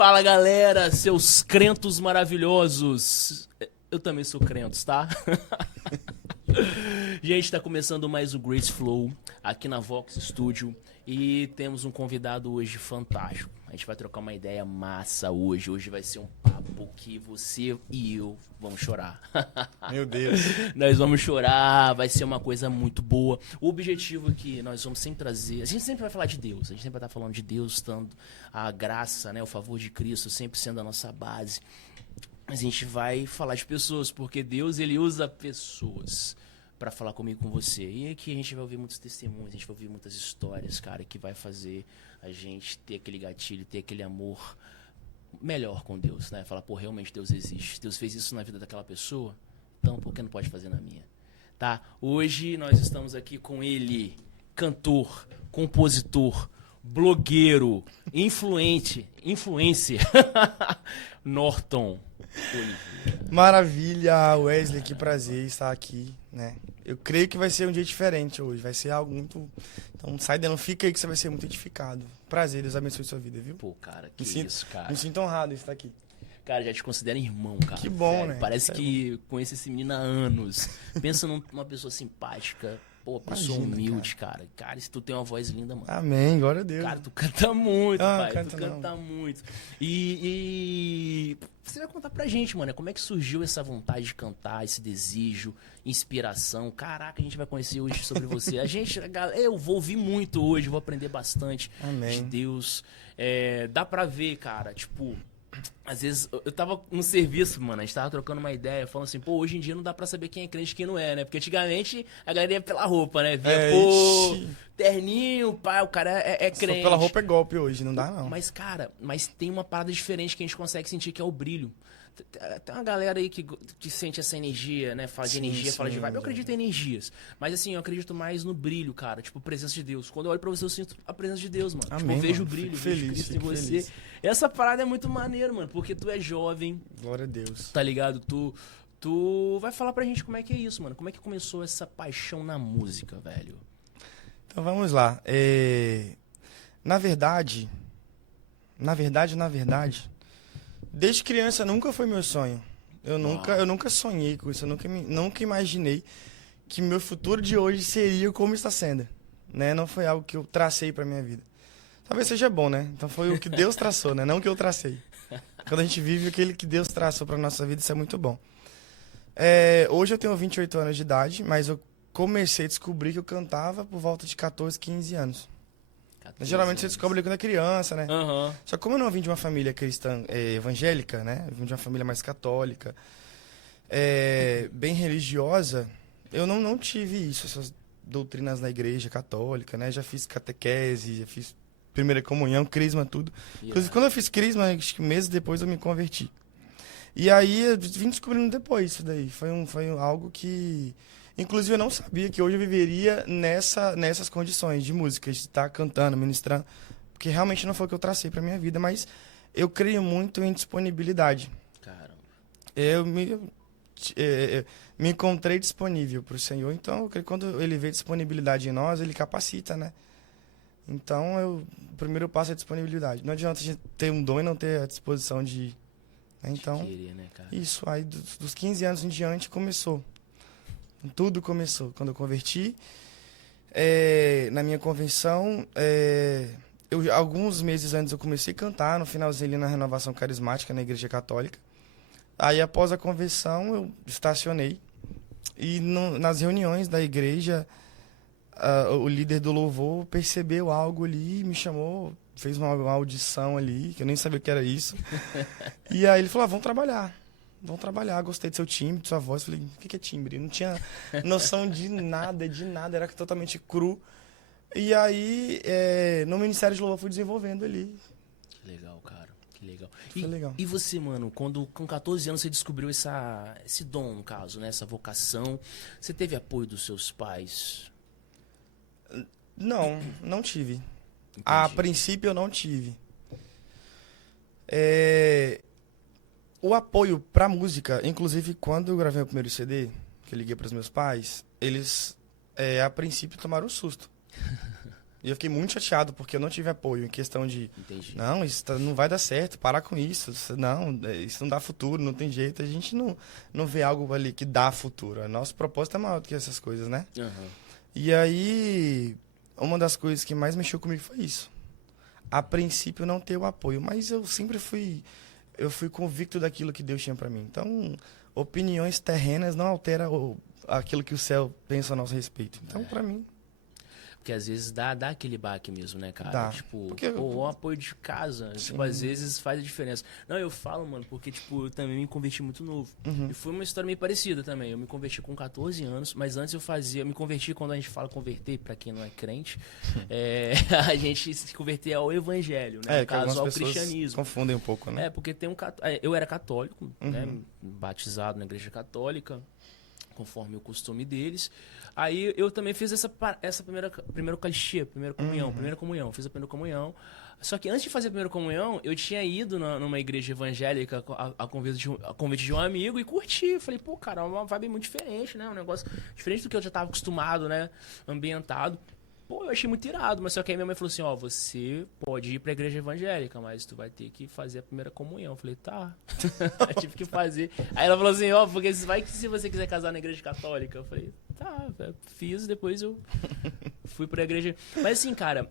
Fala, galera, seus crentos maravilhosos. Eu também sou crentos, tá? Gente, tá começando mais o Grace Flow aqui na Vox Studio e temos um convidado hoje fantástico. A gente vai trocar uma ideia massa hoje. Hoje vai ser um papo que você e eu vamos chorar. Meu Deus. Nós vamos chorar, vai ser uma coisa muito boa. O objetivo é que nós vamos sempre trazer... A gente sempre vai falar de Deus, a gente sempre vai estar falando de Deus, dando a graça, né, o favor de Cristo, sempre sendo a nossa base. Mas a gente vai falar de pessoas, porque Deus, ele usa pessoas para falar comigo, com você. E aqui a gente vai ouvir muitos testemunhos, a gente vai ouvir muitas histórias, cara, que vai fazer a gente ter aquele gatilho, ter aquele amor melhor com Deus, né? Falar, pô, realmente Deus existe. Deus fez isso na vida daquela pessoa, então por que não pode fazer na minha? Tá? Hoje nós estamos aqui com ele, cantor, compositor, blogueiro, influencer, Norton Oliveira. Maravilha, Wesley, que prazer estar aqui, né? Eu creio que vai ser um dia diferente hoje, vai ser algo muito... Então sai daí, não fica aí que você vai ser muito edificado. Prazer, Deus abençoe sua vida, viu? Pô, cara, que isso, cara. Me sinto honrado de estar aqui. Cara, já te considero irmão, cara. Que bom, sério. né? Parece que conheço esse menino há anos. Pensa numa pessoa simpática, pô, pessoa Imagina, humilde, cara. Cara, se tu tem uma voz linda, mano. Amém, glória a Deus. Cara, tu canta muito, pai. Canta Tu canta muito. E você vai contar pra gente, mano, como é que surgiu essa vontade de cantar, esse desejo, inspiração. Caraca, a gente vai conhecer hoje sobre você. Eu vou ouvir muito hoje, vou aprender bastante Amém. de Deus. Dá pra ver, cara, tipo... Às vezes, eu tava no serviço, mano, a gente tava trocando uma ideia, falando assim, pô, hoje em dia não dá pra saber quem é crente e quem não é, né? Porque antigamente a galera ia pela roupa, né? Via, pô, terninho, pai, o cara é crente. Só pela roupa é golpe hoje, não dá não. Mas, cara, tem uma parada diferente que a gente consegue sentir, que é o brilho. Tem uma galera aí que sente essa energia, né? Fala de energia, fala de vibe. Eu acredito em energias. Mas assim, eu acredito mais no brilho, cara. Tipo, presença de Deus. Quando eu olho pra você, eu sinto a presença de Deus, mano. Amém, tipo, eu vejo mano. o brilho, Fico vejo feliz, Cristo em fico você. feliz. Essa parada é muito maneiro, mano. Porque tu é jovem, Glória a Deus. tá ligado? Tu vai falar pra gente como é que é isso, mano. Como é que começou essa paixão na música, velho? Então vamos lá. Na verdade, desde criança nunca foi meu sonho. Eu nunca sonhei com isso, eu nunca imaginei que meu futuro de hoje seria como está sendo, né? Não foi algo que eu tracei para minha vida. Talvez seja bom, né? Então foi o que Deus traçou, né? Não o que eu tracei. Quando a gente vive aquele que Deus traçou para nossa vida, isso é muito bom. Hoje eu tenho 28 anos de idade, mas eu comecei a descobrir que eu cantava por volta de 14, 15 anos. Geralmente você descobre quando é criança, né? Uhum. Só que como eu não vim de uma família cristã evangélica, né? Eu vim de uma família mais católica, bem religiosa, eu não tive isso, essas doutrinas na igreja católica, né? Já fiz catequese, já fiz primeira comunhão, crisma, tudo. Inclusive, quando eu fiz crisma, acho que meses depois eu me converti. E aí eu vim descobrindo depois isso daí. Foi algo que... Inclusive, eu não sabia que hoje eu viveria nessas condições de música, de estar cantando, ministrando, porque realmente não foi o que eu tracei para minha vida, mas eu creio muito em disponibilidade. Caramba. Eu me encontrei disponível para o Senhor, então eu creio que quando Ele vê disponibilidade em nós, Ele capacita, né? Então, o primeiro passo é a disponibilidade. Não adianta a gente ter um dom e não ter a disposição de... Então, querer, né, cara? Isso, aí dos 15 anos em diante começou. Tudo começou quando eu converti. Na minha convenção, alguns meses antes eu comecei a cantar, no finalzinho ali na renovação carismática na igreja católica. Aí após a conversão eu estacionei e nas reuniões da igreja o líder do louvor percebeu algo ali, me chamou, fez uma audição ali, que eu nem sabia o que era isso. E aí ele falou, vamos trabalhar, gostei do seu timbre, de sua voz. Falei, o que é timbre? Eu não tinha noção de nada, era totalmente cru. E aí, no Ministério de Louvor, fui desenvolvendo ali. Que legal, cara, que legal. Foi legal. E você, mano, quando com 14 anos você descobriu esse dom, no caso, né, essa vocação, você teve apoio dos seus pais? Não tive. Entendi. A princípio, eu não tive. O apoio pra música, inclusive quando eu gravei o primeiro CD, que eu liguei pros meus pais, eles, a princípio, tomaram um susto. E eu fiquei muito chateado porque eu não tive apoio em questão de, Entendi. não, não vai dar certo, parar com isso. Não, isso não dá futuro, não tem jeito. A gente não vê algo ali que dá futuro. Nosso propósito é maior do que essas coisas, né? Aham. E aí, uma das coisas que mais mexeu comigo foi isso. A princípio, não ter o apoio, mas eu sempre fui convicto daquilo que Deus tinha para mim. Então, opiniões terrenas não alteram aquilo que o céu pensa a nosso respeito. Então, para mim, Porque às vezes dá aquele baque mesmo, né, cara? Dá. Tipo, Porque- pô, o apoio de casa, tipo, às vezes faz a diferença. Não, eu falo, mano, porque, tipo, eu também me converti muito novo. E foi uma história meio parecida também. Eu me converti com 14 anos, mas antes eu me converti quando a gente fala converter, pra quem não é crente, a gente se converter ao evangelho, né? No que algumas caso, ao pessoas cristianismo. confundem um pouco, né? Porque tem eu era católico, né? Batizado na igreja católica, conforme o costume deles. Aí eu também fiz essa primeira Eucaristia, primeira comunhão, fiz a primeira comunhão. Só que antes de fazer a primeira comunhão, eu tinha ido numa igreja evangélica a convite de um amigo e curti. Falei, pô, cara, é uma vibe muito diferente, né? Um negócio diferente do que eu já estava acostumado, né? Ambientado. Pô, eu achei muito irado, mas só que aí minha mãe falou assim, ó, você pode ir pra igreja evangélica, mas tu vai ter que fazer a primeira comunhão. Eu falei, tá. Eu tive que fazer. Aí ela falou assim, ó, porque vai que se você quiser casar na igreja católica. Eu falei, tá, fiz, depois eu fui pra igreja. Mas assim, cara,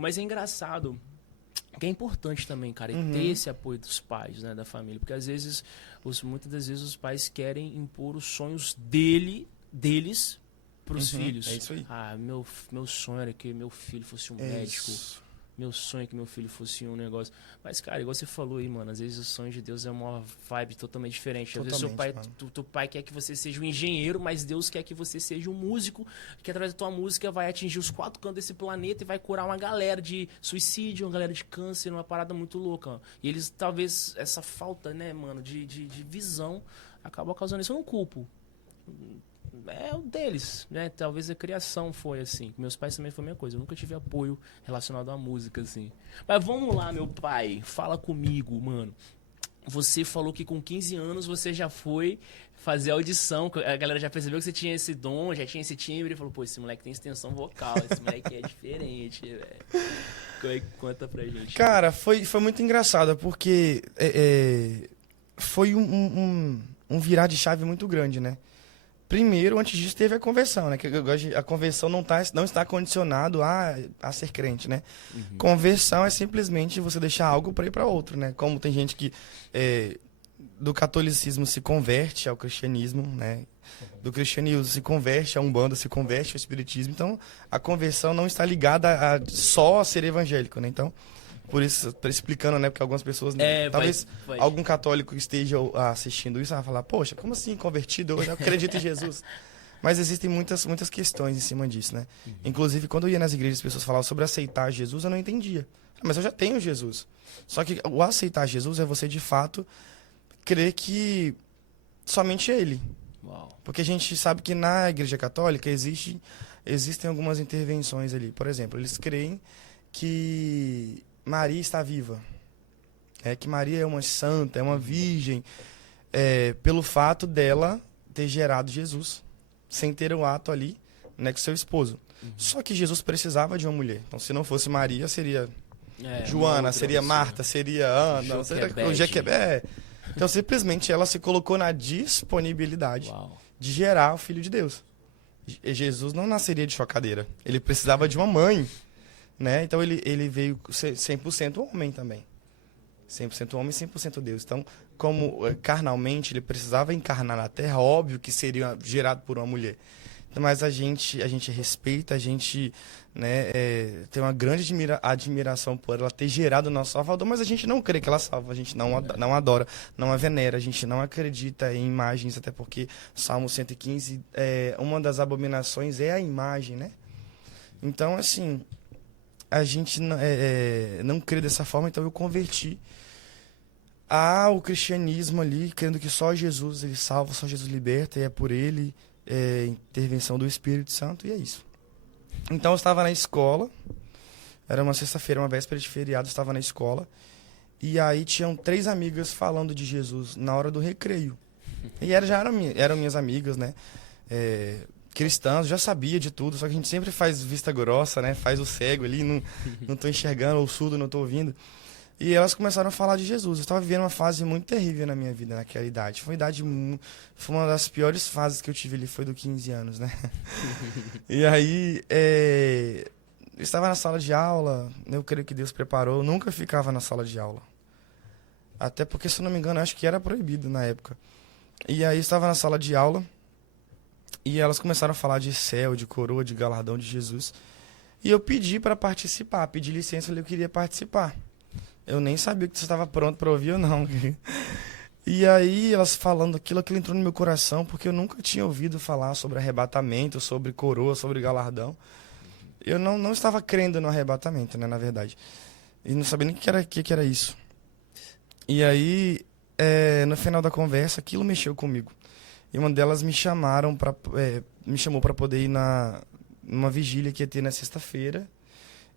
mas é engraçado, que é importante também, cara, e ter esse apoio dos pais, né, da família, porque às vezes, muitas das vezes os pais querem impor os sonhos deles pros filhos. É isso aí. Ah, meu sonho era que meu filho fosse um médico. Isso. Meu sonho é que meu filho fosse um negócio. Mas, cara, igual você falou aí, mano, às vezes o sonho de Deus é uma vibe totalmente diferente. Às vezes teu pai quer que você seja um engenheiro, mas Deus quer que você seja um músico, que através da tua música vai atingir os 4 cantos desse planeta e vai curar uma galera de suicídio, uma galera de câncer, uma parada muito louca. Ó. E eles, talvez, essa falta, né, mano, de visão acaba causando isso. Eu não culpo. É o deles, né? Talvez a criação foi assim. Meus pais também foi a mesma coisa. Eu nunca tive apoio relacionado à música, assim. Mas vamos lá, meu pai. Fala comigo, mano. Você falou que com 15 anos você já foi fazer audição. A galera já percebeu que você tinha esse dom, já tinha esse timbre. E falou, pô, esse moleque tem extensão vocal. Esse moleque é diferente, velho. Como é que conta pra gente? Cara, foi muito engraçado, porque foi um virar de chave muito grande, né? Primeiro, antes disso, teve a conversão, né? Que a conversão não está condicionado a ser crente, né? Conversão é simplesmente você deixar algo para ir para outro, né? Como tem gente que do catolicismo se converte ao cristianismo, né? Do cristianismo se converte a Umbanda, se converte ao espiritismo. Então, a conversão não está ligada só a ser evangélico, né? Então, por isso, tô explicando, né? Porque algumas pessoas, talvez algum católico esteja assistindo isso, vai falar, poxa, como assim convertido? Eu já acredito em Jesus. Mas existem muitas questões em cima disso, né? Inclusive, quando eu ia nas igrejas, as pessoas falavam sobre aceitar Jesus, eu não entendia. Mas eu já tenho Jesus. Só que o aceitar Jesus é você, de fato, crer que somente Ele. Uau. Porque a gente sabe que na igreja católica existem algumas intervenções ali. Por exemplo, eles creem que Maria está viva, que Maria é uma santa, é uma virgem, pelo fato dela ter gerado Jesus, sem ter o ato ali, né, com seu esposo. Só que Jesus precisava de uma mulher. Então, se não fosse Maria, seria Joana, seria Marta, seria Ana, seria Jequebé. Então, simplesmente, ela se colocou na disponibilidade de gerar o Filho de Deus. Jesus não nasceria de chocadeira. Ele precisava de uma mãe. Né? Então ele veio 100% homem também. 100% homem e 100% Deus. Então, como carnalmente ele precisava encarnar na Terra, óbvio que seria gerado por uma mulher. Mas a gente respeita, a gente, né, tem uma grande admiração por ela ter gerado o nosso Salvador, mas a gente não crê que ela salva, a gente não adora, não a venera, a gente não acredita em imagens, até porque Salmo 115, uma das abominações é a imagem, né? Então, assim, a gente não crê dessa forma, então eu converti ao cristianismo ali, crendo que só Jesus ele salva, só Jesus liberta, e é por ele, intervenção do Espírito Santo, e é isso. Então eu estava na escola, era uma sexta-feira, uma véspera de feriado, eu estava na escola, e aí tinham 3 amigas falando de Jesus na hora do recreio. E já eram minhas amigas, né? cristãs, já sabia de tudo, só que a gente sempre faz vista grossa, né? Faz o cego ali, não tô enxergando, ou surdo, não tô ouvindo. E elas começaram a falar de Jesus. Eu estava vivendo uma fase muito terrível na minha vida naquela idade. Foi uma das piores fases que eu tive ali, foi do 15 anos, né? E aí, eu estava na sala de aula, eu creio que Deus preparou, eu nunca ficava na sala de aula. Até porque, se eu não me engano, acho que era proibido na época. E aí, eu estava na sala de aula, e elas começaram a falar de céu, de coroa, de galardão de Jesus. E eu pedi para participar, pedi licença, eu queria participar. Eu nem sabia que você estava pronto para ouvir ou não. E aí, elas falando aquilo entrou no meu coração, porque eu nunca tinha ouvido falar sobre arrebatamento, sobre coroa, sobre galardão. Eu não estava crendo no arrebatamento, né, na verdade. E não sabia nem o que era isso. E aí, no final da conversa, aquilo mexeu comigo. E uma delas me chamou para poder ir numa vigília que ia ter na sexta-feira.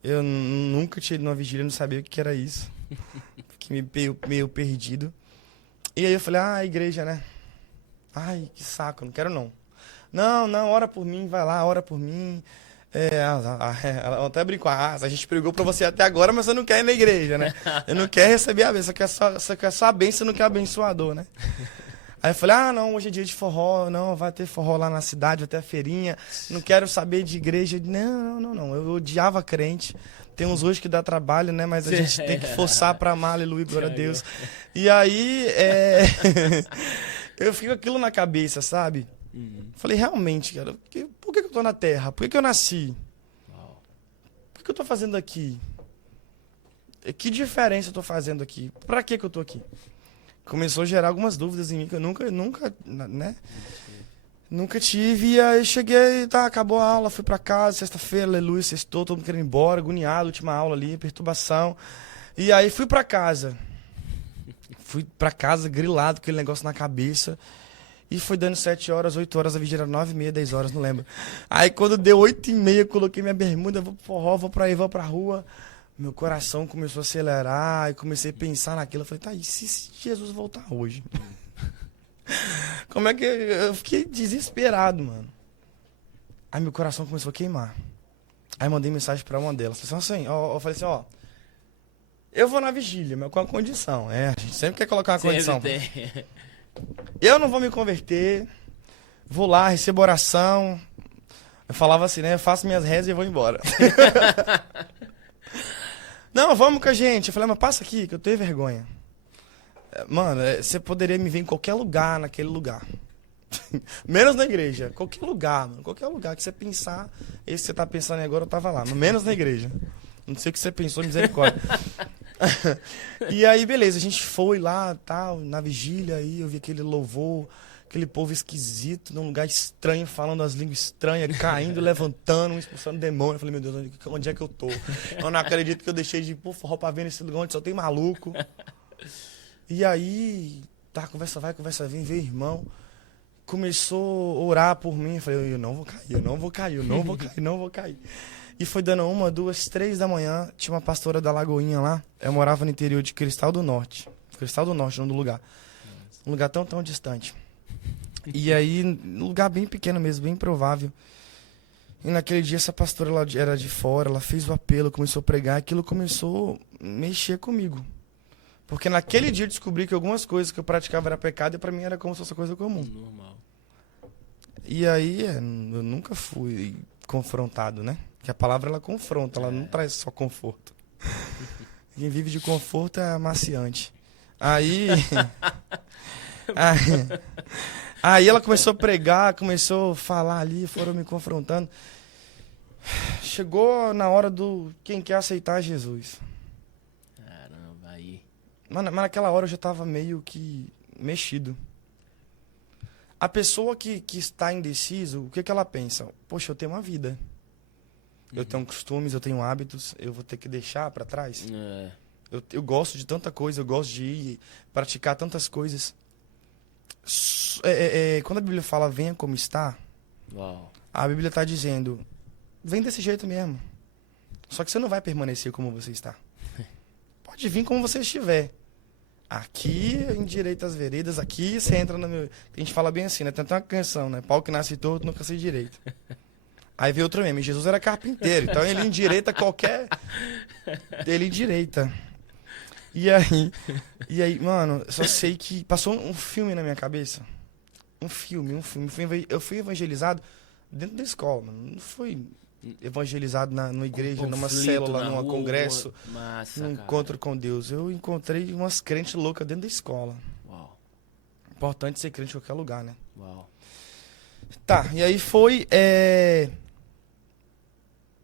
Eu nunca tinha ido numa vigília, não sabia o que era isso. Fiquei meio perdido. E aí eu falei, igreja, né? Ai, que saco, não quero não. Não, ora por mim, vai lá, ora por mim. Ela até brincou, a gente pregou pra você até agora, mas você não quer ir na igreja, né? Eu não quero receber a bênção, você quer só a bênção, você não quer abençoador, né? Aí eu falei, não, hoje é dia de forró, não, vai ter forró lá na cidade, vai ter a feirinha, não quero saber de igreja. Não, eu odiava crente. Tem uns hoje que dá trabalho, né, mas a gente tem que forçar pra amar, aleluia, glória a Deus. E aí, eu fico com aquilo na cabeça, sabe? Falei, realmente, cara, por que eu tô na Terra? Por que eu nasci? Por que eu tô fazendo aqui? Que diferença eu tô fazendo aqui? Pra que eu tô aqui? Começou a gerar algumas dúvidas em mim que eu nunca, né? Nunca tive. E aí cheguei, acabou a aula, fui pra casa, sexta-feira, aleluia, sextou, todo mundo querendo ir embora, agoniado, última aula ali, perturbação. E aí fui pra casa. Fui pra casa grilado, com aquele negócio na cabeça. E foi dando 7 horas, 8 horas, a vigília era 9h30, 10 horas, não lembro. Aí quando deu 8h30, coloquei minha bermuda, vou pro forró, vou pra rua. Meu coração começou a acelerar e comecei a pensar naquilo. Eu falei, e se Jesus voltar hoje? Como é que... Eu fiquei desesperado, mano. Aí meu coração começou a queimar. Aí mandei mensagem pra uma delas. Eu falei assim, eu vou na vigília, mas com a condição. A gente sempre quer colocar uma condição. Eu não vou me converter. Vou lá, recebo oração. Eu falava assim, né? Eu faço minhas rezas e vou embora. Não, vamos com a gente. Eu falei, mas passa aqui, que eu tenho vergonha. Mano, você poderia me ver em qualquer lugar, naquele lugar. Menos na igreja. Qualquer lugar, mano. Qualquer lugar que você pensar. Esse que você tá pensando agora, eu tava lá. Mas menos na igreja. Não sei o que você pensou, misericórdia. E aí, beleza. A gente foi lá, tal, na vigília. Aí eu vi aquele louvor, aquele povo esquisito, num lugar estranho, falando as línguas estranhas, caindo, levantando, expulsando demônio. Eu falei, meu Deus, onde é que eu tô? Eu não acredito que eu deixei de ir pro forró pra ver nesse lugar onde só tem maluco. E aí, conversa vai, conversa vem, veio irmão. Começou a orar por mim. Eu falei, eu não vou cair. E foi dando 1, 2, 3 da manhã. Tinha uma pastora da Lagoinha lá. Eu morava no interior de Cristal do Norte. Cristal do Norte, não do lugar. Um lugar tão distante. E aí, um lugar bem pequeno mesmo, bem improvável. E naquele dia, essa pastora ela era de fora, ela fez o apelo, começou a pregar. Aquilo começou a mexer comigo. Porque naquele dia eu descobri que algumas coisas que eu praticava era pecado e pra mim era como se fosse coisa comum. Normal. E aí, eu nunca fui confrontado, né? Porque a palavra, ela confronta, ela não traz só conforto. Quem vive de conforto é amaciante. Aí ela começou a pregar, começou a falar ali, foram me confrontando. Chegou na hora do quem quer aceitar Jesus. Caramba, aí. Mas naquela hora eu já estava meio que mexido. A pessoa que está indeciso, o que ela pensa? Poxa, eu tenho uma vida. Eu tenho costumes, eu tenho hábitos, eu vou ter que deixar para trás. Eu gosto de tanta coisa, eu gosto de ir praticar tantas coisas. Quando a Bíblia fala venha como está, Uau. A Bíblia está dizendo vem desse jeito mesmo. Só que você não vai permanecer como você está. Pode vir como você estiver. Aqui endireita as veredas, aqui você entra no meu... A gente fala bem assim, né? Tem até uma canção, né? Pau que nasce torto, nunca se direito. Aí veio outro meme, Jesus era carpinteiro, então ele endireita qualquer... Ele endireita. E aí, mano, só sei que passou um filme na minha cabeça. Um filme. Eu fui evangelizado dentro da escola, mano. Não fui evangelizado numa igreja, numa célula, num congresso, Massa, num encontro com Deus. Eu encontrei umas crentes loucas dentro da escola. Uau. Importante ser crente em qualquer lugar, né? Uau. Tá, e aí foi...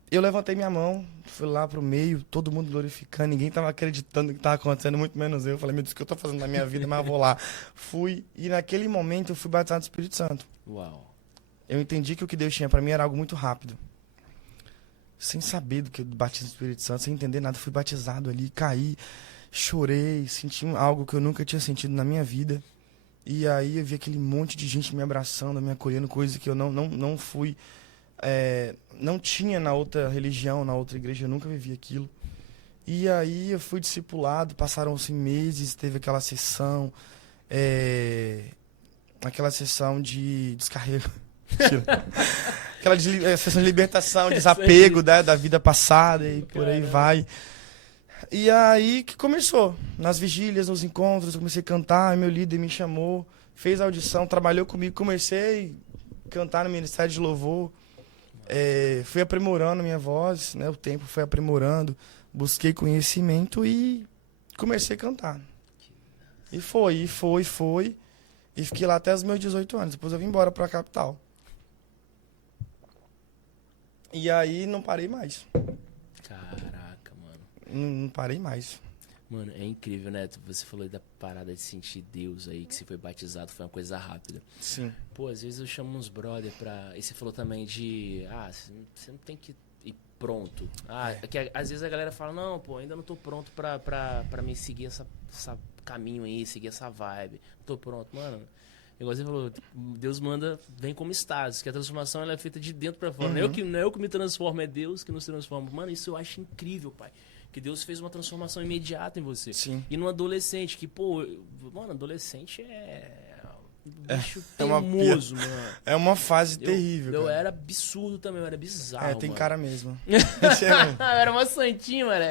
Eu levantei minha mão, fui lá pro meio, todo mundo glorificando, ninguém tava acreditando no que tava acontecendo, muito menos eu. Falei, meu Deus, o que eu tô fazendo na minha vida, mas eu vou lá. Fui, e naquele momento eu fui batizado do Espírito Santo. Uau. Eu entendi que o que Deus tinha pra mim era algo muito rápido. Sem saber do que eu batismo do Espírito Santo, sem entender nada, fui batizado ali, caí, chorei, senti algo que eu nunca tinha sentido na minha vida. E aí eu vi aquele monte de gente me abraçando, me acolhendo, coisa que eu não fui... não tinha na outra religião, na outra igreja, eu nunca vivi aquilo. E aí eu fui discipulado, passaram-se meses, teve aquela sessão de descarrego. Aquela sessão de libertação, desapego da vida passada e por aí vai. E aí que começou. Nas vigílias, nos encontros, eu comecei a cantar, meu líder me chamou, fez a audição, trabalhou comigo, comecei a cantar no Ministério de Louvor. Fui aprimorando minha voz, né? O tempo foi aprimorando, busquei conhecimento e comecei a cantar. E foi. E fiquei lá até os meus 18 anos. Depois eu vim embora pra capital. E aí não parei mais. Caraca, mano. Não parei mais. Mano, é incrível, né? Você falou aí da parada de sentir Deus aí, que você foi batizado, foi uma coisa rápida. Sim. Pô, às vezes eu chamo uns brother pra... E você falou também de... você não tem que ir pronto. Que às vezes a galera fala, não, pô, ainda não tô pronto pra me seguir essa caminho aí, seguir essa vibe. Não tô pronto. Mano, igual você falou, Deus manda, vem como estás, que a transformação ela é feita de dentro pra fora. Uhum. Não é eu que me transformo, é Deus que nos transforma. Mano, isso eu acho incrível, pai. Que Deus fez uma transformação imediata em você. Sim. E num adolescente, que, pô, mano, adolescente é um bicho uma teimoso, mano. É uma fase terrível. Eu cara. era absurdo também, eu era bizarro. Tem mano. cara mesmo. Eu era uma santinha, mano.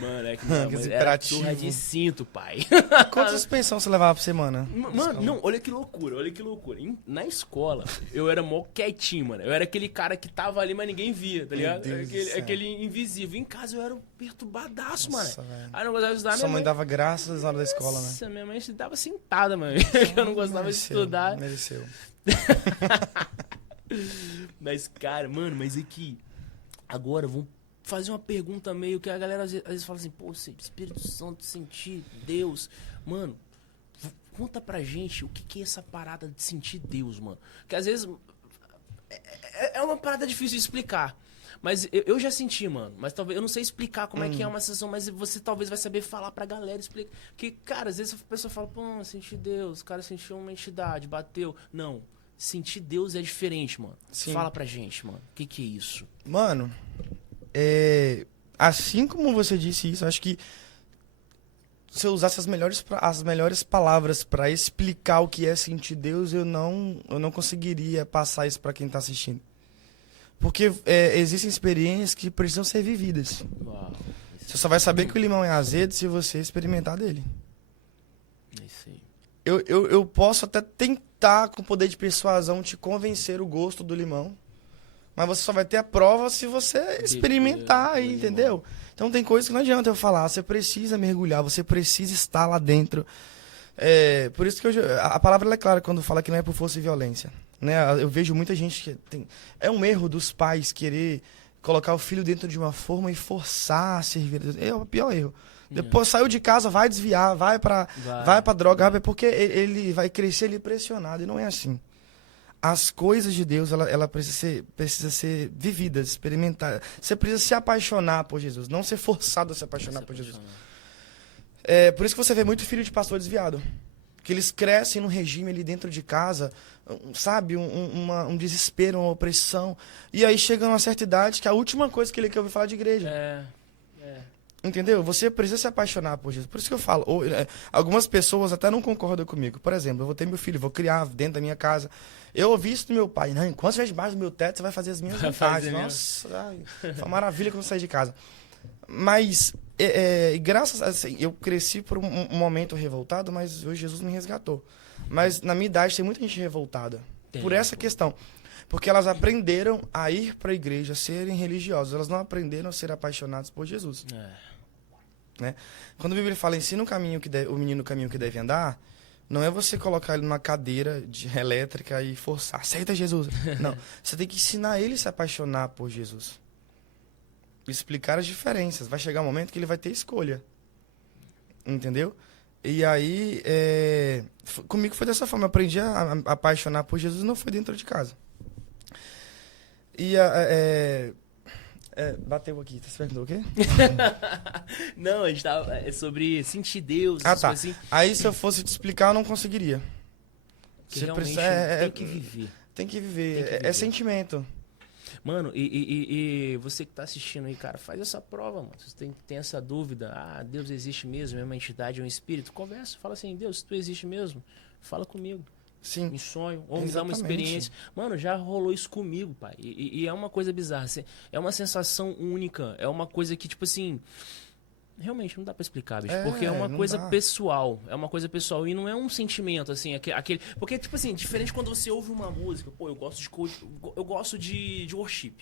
Mano, é que não, mas era turra de cinto, pai. Quantas suspensões você levava por semana? Mano, não, olha que loucura. Na escola, eu era mó quietinho, mano. Eu era aquele cara que tava ali, mas ninguém via, tá ligado? Aquele invisível. Em casa eu era um perturbadaço, Nossa, mano. velho. Aí eu não gostava de estudar, Sua mãe dava graças na hora da escola, né? Nossa, minha mãe se dava sentada, mano. Eu não gostava de estudar. Mereceu. Mas, cara, mano, mas é que agora vamos fazer uma pergunta meio que a galera às vezes fala assim, pô, Espírito Santo, sentir Deus. Mano, conta pra gente o que é essa parada de sentir Deus, mano. Que às vezes é uma parada difícil de explicar. Mas eu já senti, mano. Mas talvez eu não sei explicar como é que é uma sensação, mas você talvez vai saber falar pra galera, explicar. Porque, cara, às vezes a pessoa fala, pô, senti Deus, o cara sentiu uma entidade, bateu. Não, sentir Deus é diferente, mano. Sim. Fala pra gente, mano. O que é isso? Mano, assim como você disse isso, acho que se eu usasse as melhores palavras pra explicar o que é sentir Deus, eu não conseguiria passar isso pra quem tá assistindo. Porque existem experiências que precisam ser vividas. Uau, Você só vai saber que o limão é azedo se você experimentar dele. É isso aí. Eu posso até tentar, com poder de persuasão, te convencer o gosto do limão. Mas você só vai ter a prova se você experimentar aí, entendeu? Então tem coisas que não adianta eu falar. Você precisa mergulhar, você precisa estar lá dentro. Por isso que a palavra é clara quando fala que não é por força e violência. Né? Eu vejo muita gente que é um erro dos pais querer colocar o filho dentro de uma forma e forçar a servir. É o pior erro. Depois saiu de casa, vai desviar, vai pra droga, porque ele vai crescer ali pressionado. E não é assim. As coisas de Deus, ela precisa ser vividas, experimentadas. Você precisa se apaixonar por Jesus, não ser forçado a se apaixonar por Jesus. Por isso que você vê muito filho de pastor desviado. Que eles crescem no regime ali dentro de casa, sabe? Um desespero, uma opressão. E aí chega numa certa idade que a última coisa que ele quer ouvir falar é de igreja. Entendeu? Você precisa se apaixonar por Jesus. Por isso que eu falo, algumas pessoas até não concordam comigo. Por exemplo, eu vou ter meu filho, vou criar dentro da minha casa. Eu ouvi isso do meu pai. Não, enquanto você estiver debaixo do meu teto, você vai fazer as minhas vontades. Nossa, ai, foi uma maravilha quando eu saí de casa. Mas, graças a assim, eu cresci por um momento revoltado, mas hoje Jesus me resgatou. Mas na minha idade tem muita gente revoltada por essa questão. Porque elas aprenderam a ir para a igreja, a serem religiosas. Elas não aprenderam a ser apaixonadas por Jesus. Né? Quando a Bíblia fala, ensina o menino o caminho que deve andar, não é você colocar ele numa cadeira elétrica e forçar, aceita Jesus. Não, você tem que ensinar ele a se apaixonar por Jesus. Explicar as diferenças. Vai chegar um momento que ele vai ter escolha. Entendeu? E aí, comigo foi dessa forma. Eu aprendi a apaixonar por Jesus, não foi dentro de casa. E bateu aqui, você perguntou o quê? Não, a gente tava sobre sentir Deus. Tá. Assim. Aí se eu fosse te explicar, eu não conseguiria. Que você realmente tem que viver. Tem que viver. É sentimento. Mano, e você que tá assistindo aí, cara, faz essa prova, mano. Você tem essa dúvida, Deus existe mesmo, é uma entidade, é um espírito. Conversa, fala assim, Deus, se tu existe mesmo, fala comigo. Sim. Em sonho, ou me dá uma experiência. Mano, já rolou isso comigo, pai. E é uma coisa bizarra. É uma sensação única. É uma coisa que, tipo assim... Realmente, não dá pra explicar, bicho. Porque é uma coisa pessoal. É uma coisa pessoal. E não é um sentimento, assim, aquele... Porque, tipo assim, diferente quando você ouve uma música. Pô, eu gosto de worship.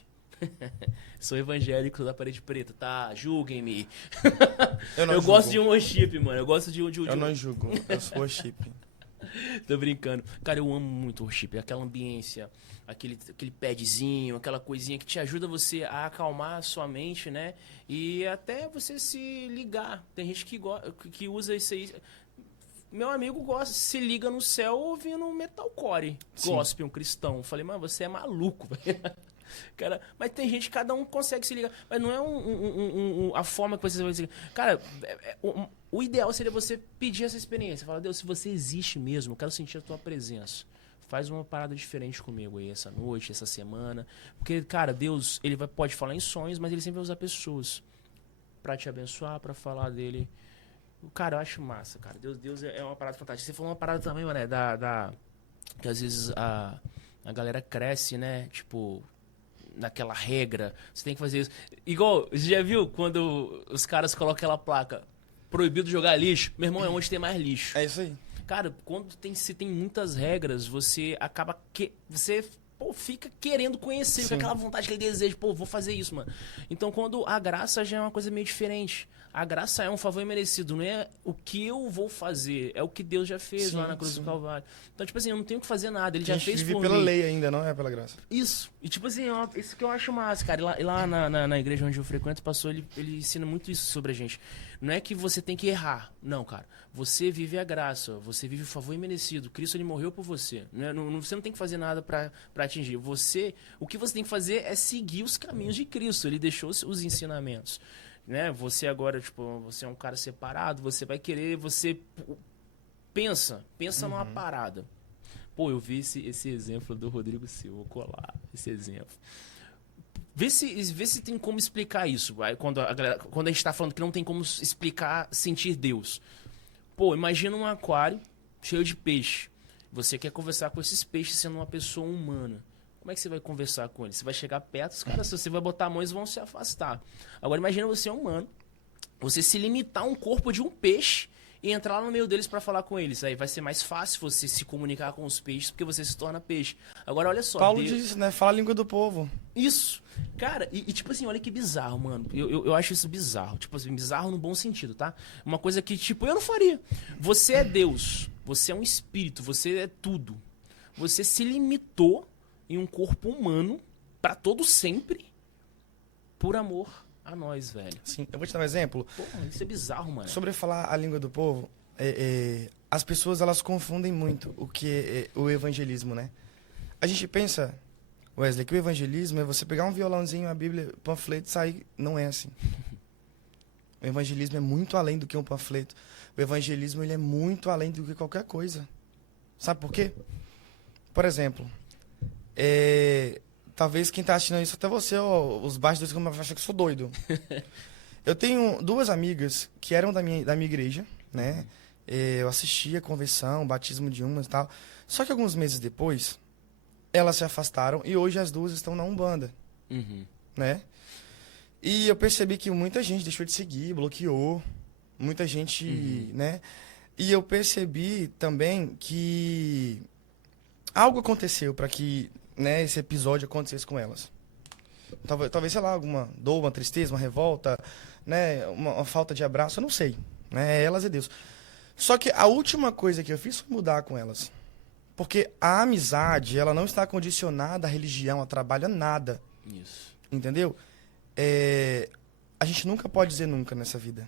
Sou evangélico, sou da parede preta, tá? Julguem-me. Eu gosto de um worship, mano. Eu gosto de um... Eu não julgo. Eu sou worship. Tô brincando. Cara, eu amo muito o worship. Aquela ambiência, aquele padzinho, aquela coisinha que te ajuda você a acalmar a sua mente, né? E até você se ligar. Tem gente que usa isso aí. Meu amigo se liga no céu ouvindo metalcore. Gospel, um cristão. Falei, mano, você é maluco, velho. Cara, mas tem gente, cada um consegue se ligar. Mas não é a forma que você vai se ligar. Cara, o ideal seria você pedir essa experiência. Falar, Deus, se você existe mesmo, eu quero sentir a tua presença. Faz uma parada diferente comigo aí essa noite, essa semana. Porque, cara, Deus, ele pode falar em sonhos, mas ele sempre vai usar pessoas pra te abençoar, pra falar dele. Cara, eu acho massa, cara. Deus é uma parada fantástica. Você falou uma parada também, mano, que às vezes a galera cresce, né? Tipo, naquela regra. Você tem que fazer isso. Igual, você já viu quando os caras colocam aquela placa proibido jogar lixo? Meu irmão, é onde tem mais lixo. É isso aí. Cara, quando se tem muitas regras, você acaba você fica querendo conhecer, com aquela vontade, aquele desejo, vou fazer isso, mano. Então, quando a graça já é uma coisa meio diferente. A graça é um favor imerecido, não é o que eu vou fazer, é o que Deus já fez lá na cruz do Calvário. Então, tipo assim, eu não tenho que fazer nada, ele já fez por mim. Vive pela lei ainda, não é pela graça. Isso. E tipo assim, isso que eu acho massa, cara. E lá na igreja onde eu frequento, o pastor, ele ensina muito isso sobre a gente. Não é que você tem que errar. Não, cara. Você vive a graça, você vive o favor imerecido. Cristo, ele morreu por você. Você não tem que fazer nada pra atingir. O que você tem que fazer é seguir os caminhos de Cristo. Ele deixou os ensinamentos. Né? Você agora, tipo, você é um cara separado, você vai querer, você pensa numa parada. Pô, eu vi esse exemplo do Rodrigo Silva, vou colar esse exemplo. Vê se tem como explicar isso. Quando a gente tá falando que não tem como explicar sentir Deus. Pô, imagina um aquário cheio de peixe. Você quer conversar com esses peixes sendo uma pessoa humana. Como é que você vai conversar com eles? Você vai chegar perto, os caras, se você vai botar a mão, eles vão se afastar. Agora imagina você é humano, você se limitar a um corpo de um peixe e entrar lá no meio deles para falar com eles. Aí vai ser mais fácil você se comunicar com os peixes, porque você se torna peixe. Agora olha só. Paulo diz, né? Fala a língua do povo. Isso. Cara, e tipo assim, olha que bizarro, mano. Eu acho isso bizarro. Tipo assim, bizarro no bom sentido, tá? Uma coisa que, tipo, eu não faria. Você é Deus. Você é um espírito. Você é tudo. Você se limitou em um corpo humano pra todo sempre por amor a nós, velho. Sim, eu vou te dar um exemplo. Pô, isso é bizarro, mano. Sobre falar a língua do povo, as pessoas, elas confundem muito o que é o evangelismo, né? A gente pensa, Wesley, que o evangelismo é você pegar um violãozinho, a Bíblia, panfleto e sair. Não é assim. O evangelismo é muito além do que um panfleto. O evangelismo, ele é muito além do que qualquer coisa. Sabe por quê? Por exemplo, talvez quem está assistindo isso, até você, os baixos como acham que eu sou doido. Eu tenho duas amigas que eram da minha igreja, né? Eu assistia a conversão, batismo de umas e tal. Só que alguns meses depois, elas se afastaram e hoje as duas estão na Umbanda, né? E eu percebi que muita gente deixou de seguir, bloqueou, muita gente, né? E eu percebi também que algo aconteceu para que, né, esse episódio acontecesse com elas. Talvez, sei lá, alguma dor, uma tristeza, uma revolta, né, uma falta de abraço, eu não sei, né? Elas e Deus. Só que a última coisa que eu fiz foi mudar com elas. Porque a amizade, ela não está condicionada à religião, a trabalho, a nada. Isso. Entendeu? A gente nunca pode dizer nunca nessa vida.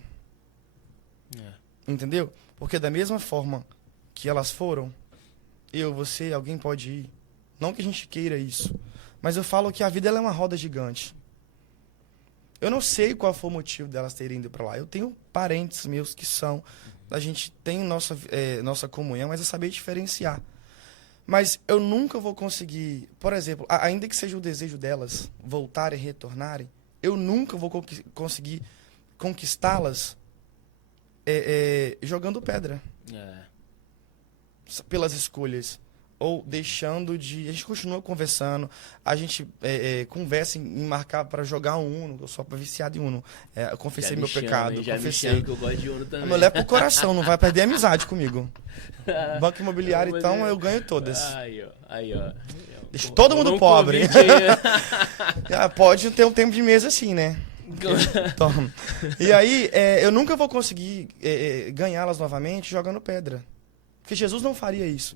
Entendeu? Porque da mesma forma que elas foram, eu, você, alguém pode ir. Não que a gente queira isso. Mas eu falo que a vida ela é uma roda gigante. Eu não sei qual foi o motivo delas terem ido para lá. Eu tenho parentes meus que são. A gente tem nossa comunhão, mas eu saber diferenciar. Mas eu nunca vou conseguir, por exemplo, ainda que seja o desejo delas voltarem e retornarem, eu nunca vou conseguir conquistá-las jogando pedra. Pelas escolhas. Ou deixando de... A gente continua conversando, a gente conversa em marcar para jogar um Uno, eu sou viciado em Uno. Eu confessei meu pecado, confessei. Que eu gosto de Uno também. Eu levo pro coração, não vai perder a amizade comigo. Banco imobiliário, então, eu ganho todas. Aí, ó. Deixa todo mundo pobre. Pode ter um tempo de mesa assim, né? Toma. E aí, eu nunca vou conseguir ganhá-las novamente jogando pedra. Porque Jesus não faria isso.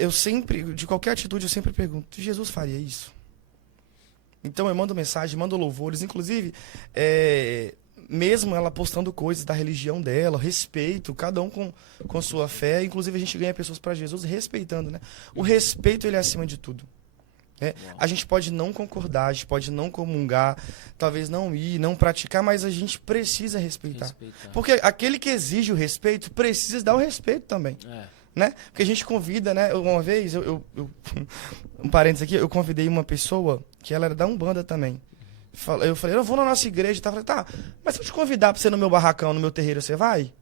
Eu sempre, de qualquer atitude, eu sempre pergunto, Jesus faria isso? Então eu mando mensagem, mando louvores, inclusive, mesmo ela postando coisas da religião dela, respeito, cada um com sua fé, inclusive a gente ganha pessoas para Jesus respeitando, né? O respeito, ele é acima de tudo. A gente pode não concordar, a gente pode não comungar, talvez não ir, não praticar, mas a gente precisa respeitar. Porque aquele que exige o respeito, precisa dar o respeito também. Né? Porque a gente convida, né? Uma vez, um parênteses aqui, eu convidei uma pessoa que ela era da Umbanda também. Eu falei, eu vou na nossa igreja, tá? Eu falei, tá, mas se eu te convidar pra você ir no meu barracão, no meu terreiro, você vai?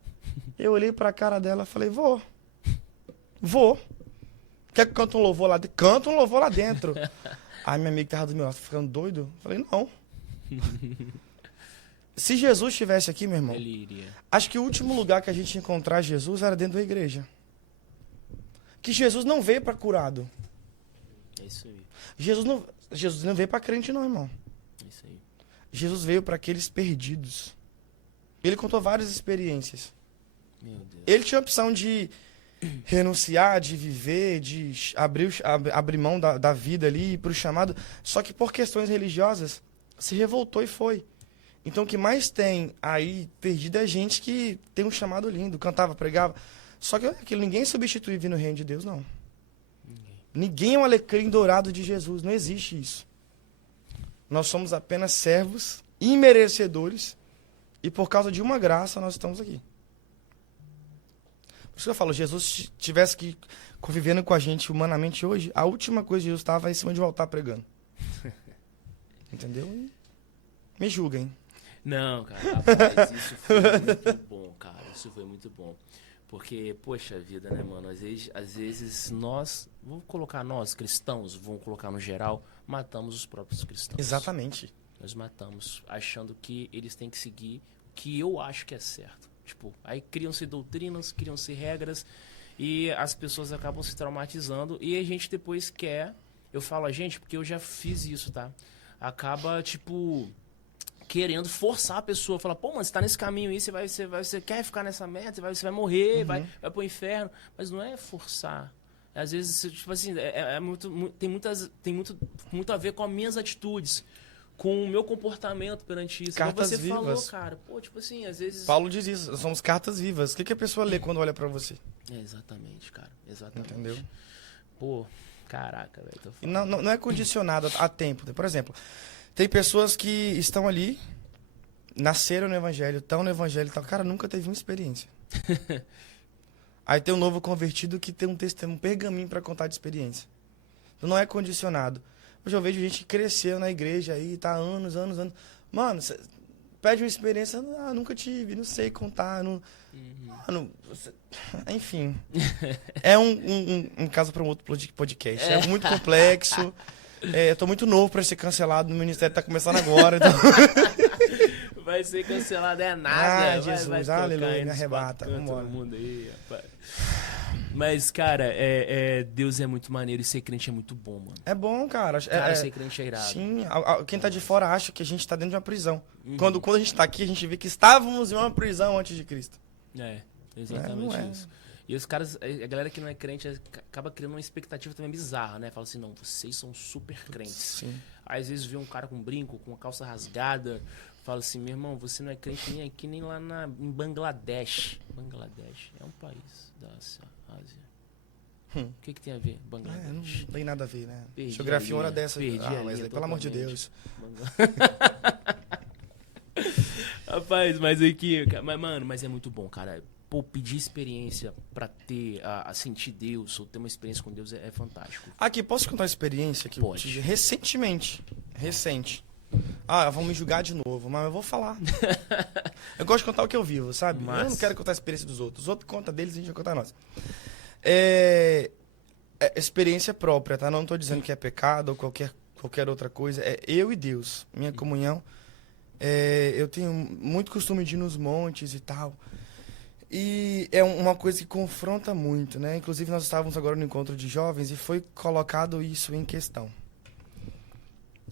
Eu olhei pra cara dela e falei, vou. Quer que eu cante um louvor lá dentro? Canta um louvor lá dentro. Aí minha amiga tava do meu lado, ficando doido. Eu falei, não. Se Jesus estivesse aqui, meu irmão, ele iria. Acho que o último lugar que a gente ia encontrar Jesus era dentro da igreja. Que Jesus não veio para curado. É isso aí. Jesus não veio para crente não, irmão. É isso aí. Jesus veio para aqueles perdidos. Ele contou várias experiências. Meu Deus. Ele tinha a opção de renunciar, de viver, de abrir mão da vida ali para o chamado. Só que por questões religiosas, se revoltou e foi. Então o que mais tem aí perdido é gente que tem um chamado lindo, cantava, pregava. Só que ninguém substitui vir no reino de Deus, não. Ninguém é um alecrim dourado de Jesus. Não existe isso. Nós somos apenas servos, imerecedores, e por causa de uma graça nós estamos aqui. Por isso que eu falo, Jesus tivesse que convivendo com a gente humanamente hoje, a última coisa que Jesus estava em cima de um altar pregando. Entendeu? Me julguem. Não, cara, rapaz, isso foi muito bom, cara. Isso foi muito bom. Porque, poxa vida, né, mano? Às vezes nós, vamos colocar nós, cristãos, vamos colocar no geral, matamos os próprios cristãos. Exatamente. Nós matamos, achando que eles têm que seguir o que eu acho que é certo. Tipo, aí criam-se doutrinas, criam-se regras, e as pessoas acabam se traumatizando, e a gente depois quer, eu falo a gente, porque eu já fiz isso, tá? Acaba, tipo, querendo forçar a pessoa, falar, pô, mano, você tá nesse caminho aí, você quer ficar nessa meta, você vai morrer, vai pro inferno. Mas não é forçar. Às vezes, tipo assim, tem muito a ver com as minhas atitudes, com o meu comportamento perante isso. Cartas você vivas. falou, cara, pô, tipo assim, às vezes... Paulo diz isso, nós somos cartas vivas. O que a pessoa lê quando olha pra você? Exatamente, cara, exatamente. Entendeu? Pô, caraca, velho. E não é condicionado a tempo. Por exemplo, tem pessoas que estão ali, nasceram no evangelho, estão no evangelho e tal. Cara, nunca teve uma experiência. Aí tem um novo convertido que tem um testemunho, um pergaminho para contar de experiência. Então não é condicionado. Hoje eu vejo gente que cresceu na igreja aí, tá anos. Mano, pede uma experiência, nunca tive, não sei contar, não... Mano, enfim. É um caso para um outro podcast. É muito complexo. Eu tô muito novo para ser cancelado. No ministério tá começando agora. Então... Vai ser cancelado, é nada. Jesus, vai aleluia, me arrebata. Vambora. Todo mundo aí, rapaz. Mas, cara, Deus é muito maneiro e ser crente é muito bom, mano. É bom, cara. Cara, ser crente é irado. Sim, quem tá de fora acha que a gente tá dentro de uma prisão. Quando a gente tá aqui, a gente vê que estávamos em uma prisão antes de Cristo. Exatamente isso. E os caras, a galera que não é crente acaba criando uma expectativa também bizarra, né? Fala assim, não, vocês são super crentes. Sim. Aí, às vezes vê um cara com brinco, com uma calça rasgada, fala assim, meu irmão, você não é crente nem aqui, nem lá em Bangladesh. Bangladesh é um país da Ásia. O que tem a ver, Bangladesh? Não tem nada a ver, né? Perdi Geografia uma hora dessa. Wesley, pelo amor de Deus. Rapaz, mas aqui... Mas é muito bom, cara. Pô, pedir experiência pra ter, a sentir Deus, ou ter uma experiência com Deus é fantástico. Aqui, posso contar uma experiência que eu tive recentemente? Recente. Vão me julgar de novo, mas eu vou falar. Eu gosto de contar o que eu vivo, sabe? Eu não quero contar a experiência dos outros. Os outros contam deles e a gente vai contar a nossa. Experiência própria, tá? Não tô dizendo que é pecado ou qualquer outra coisa. É eu e Deus, minha comunhão. Eu tenho muito costume de ir nos montes e tal. E é uma coisa que confronta muito, né? Inclusive, nós estávamos agora no encontro de jovens e foi colocado isso em questão.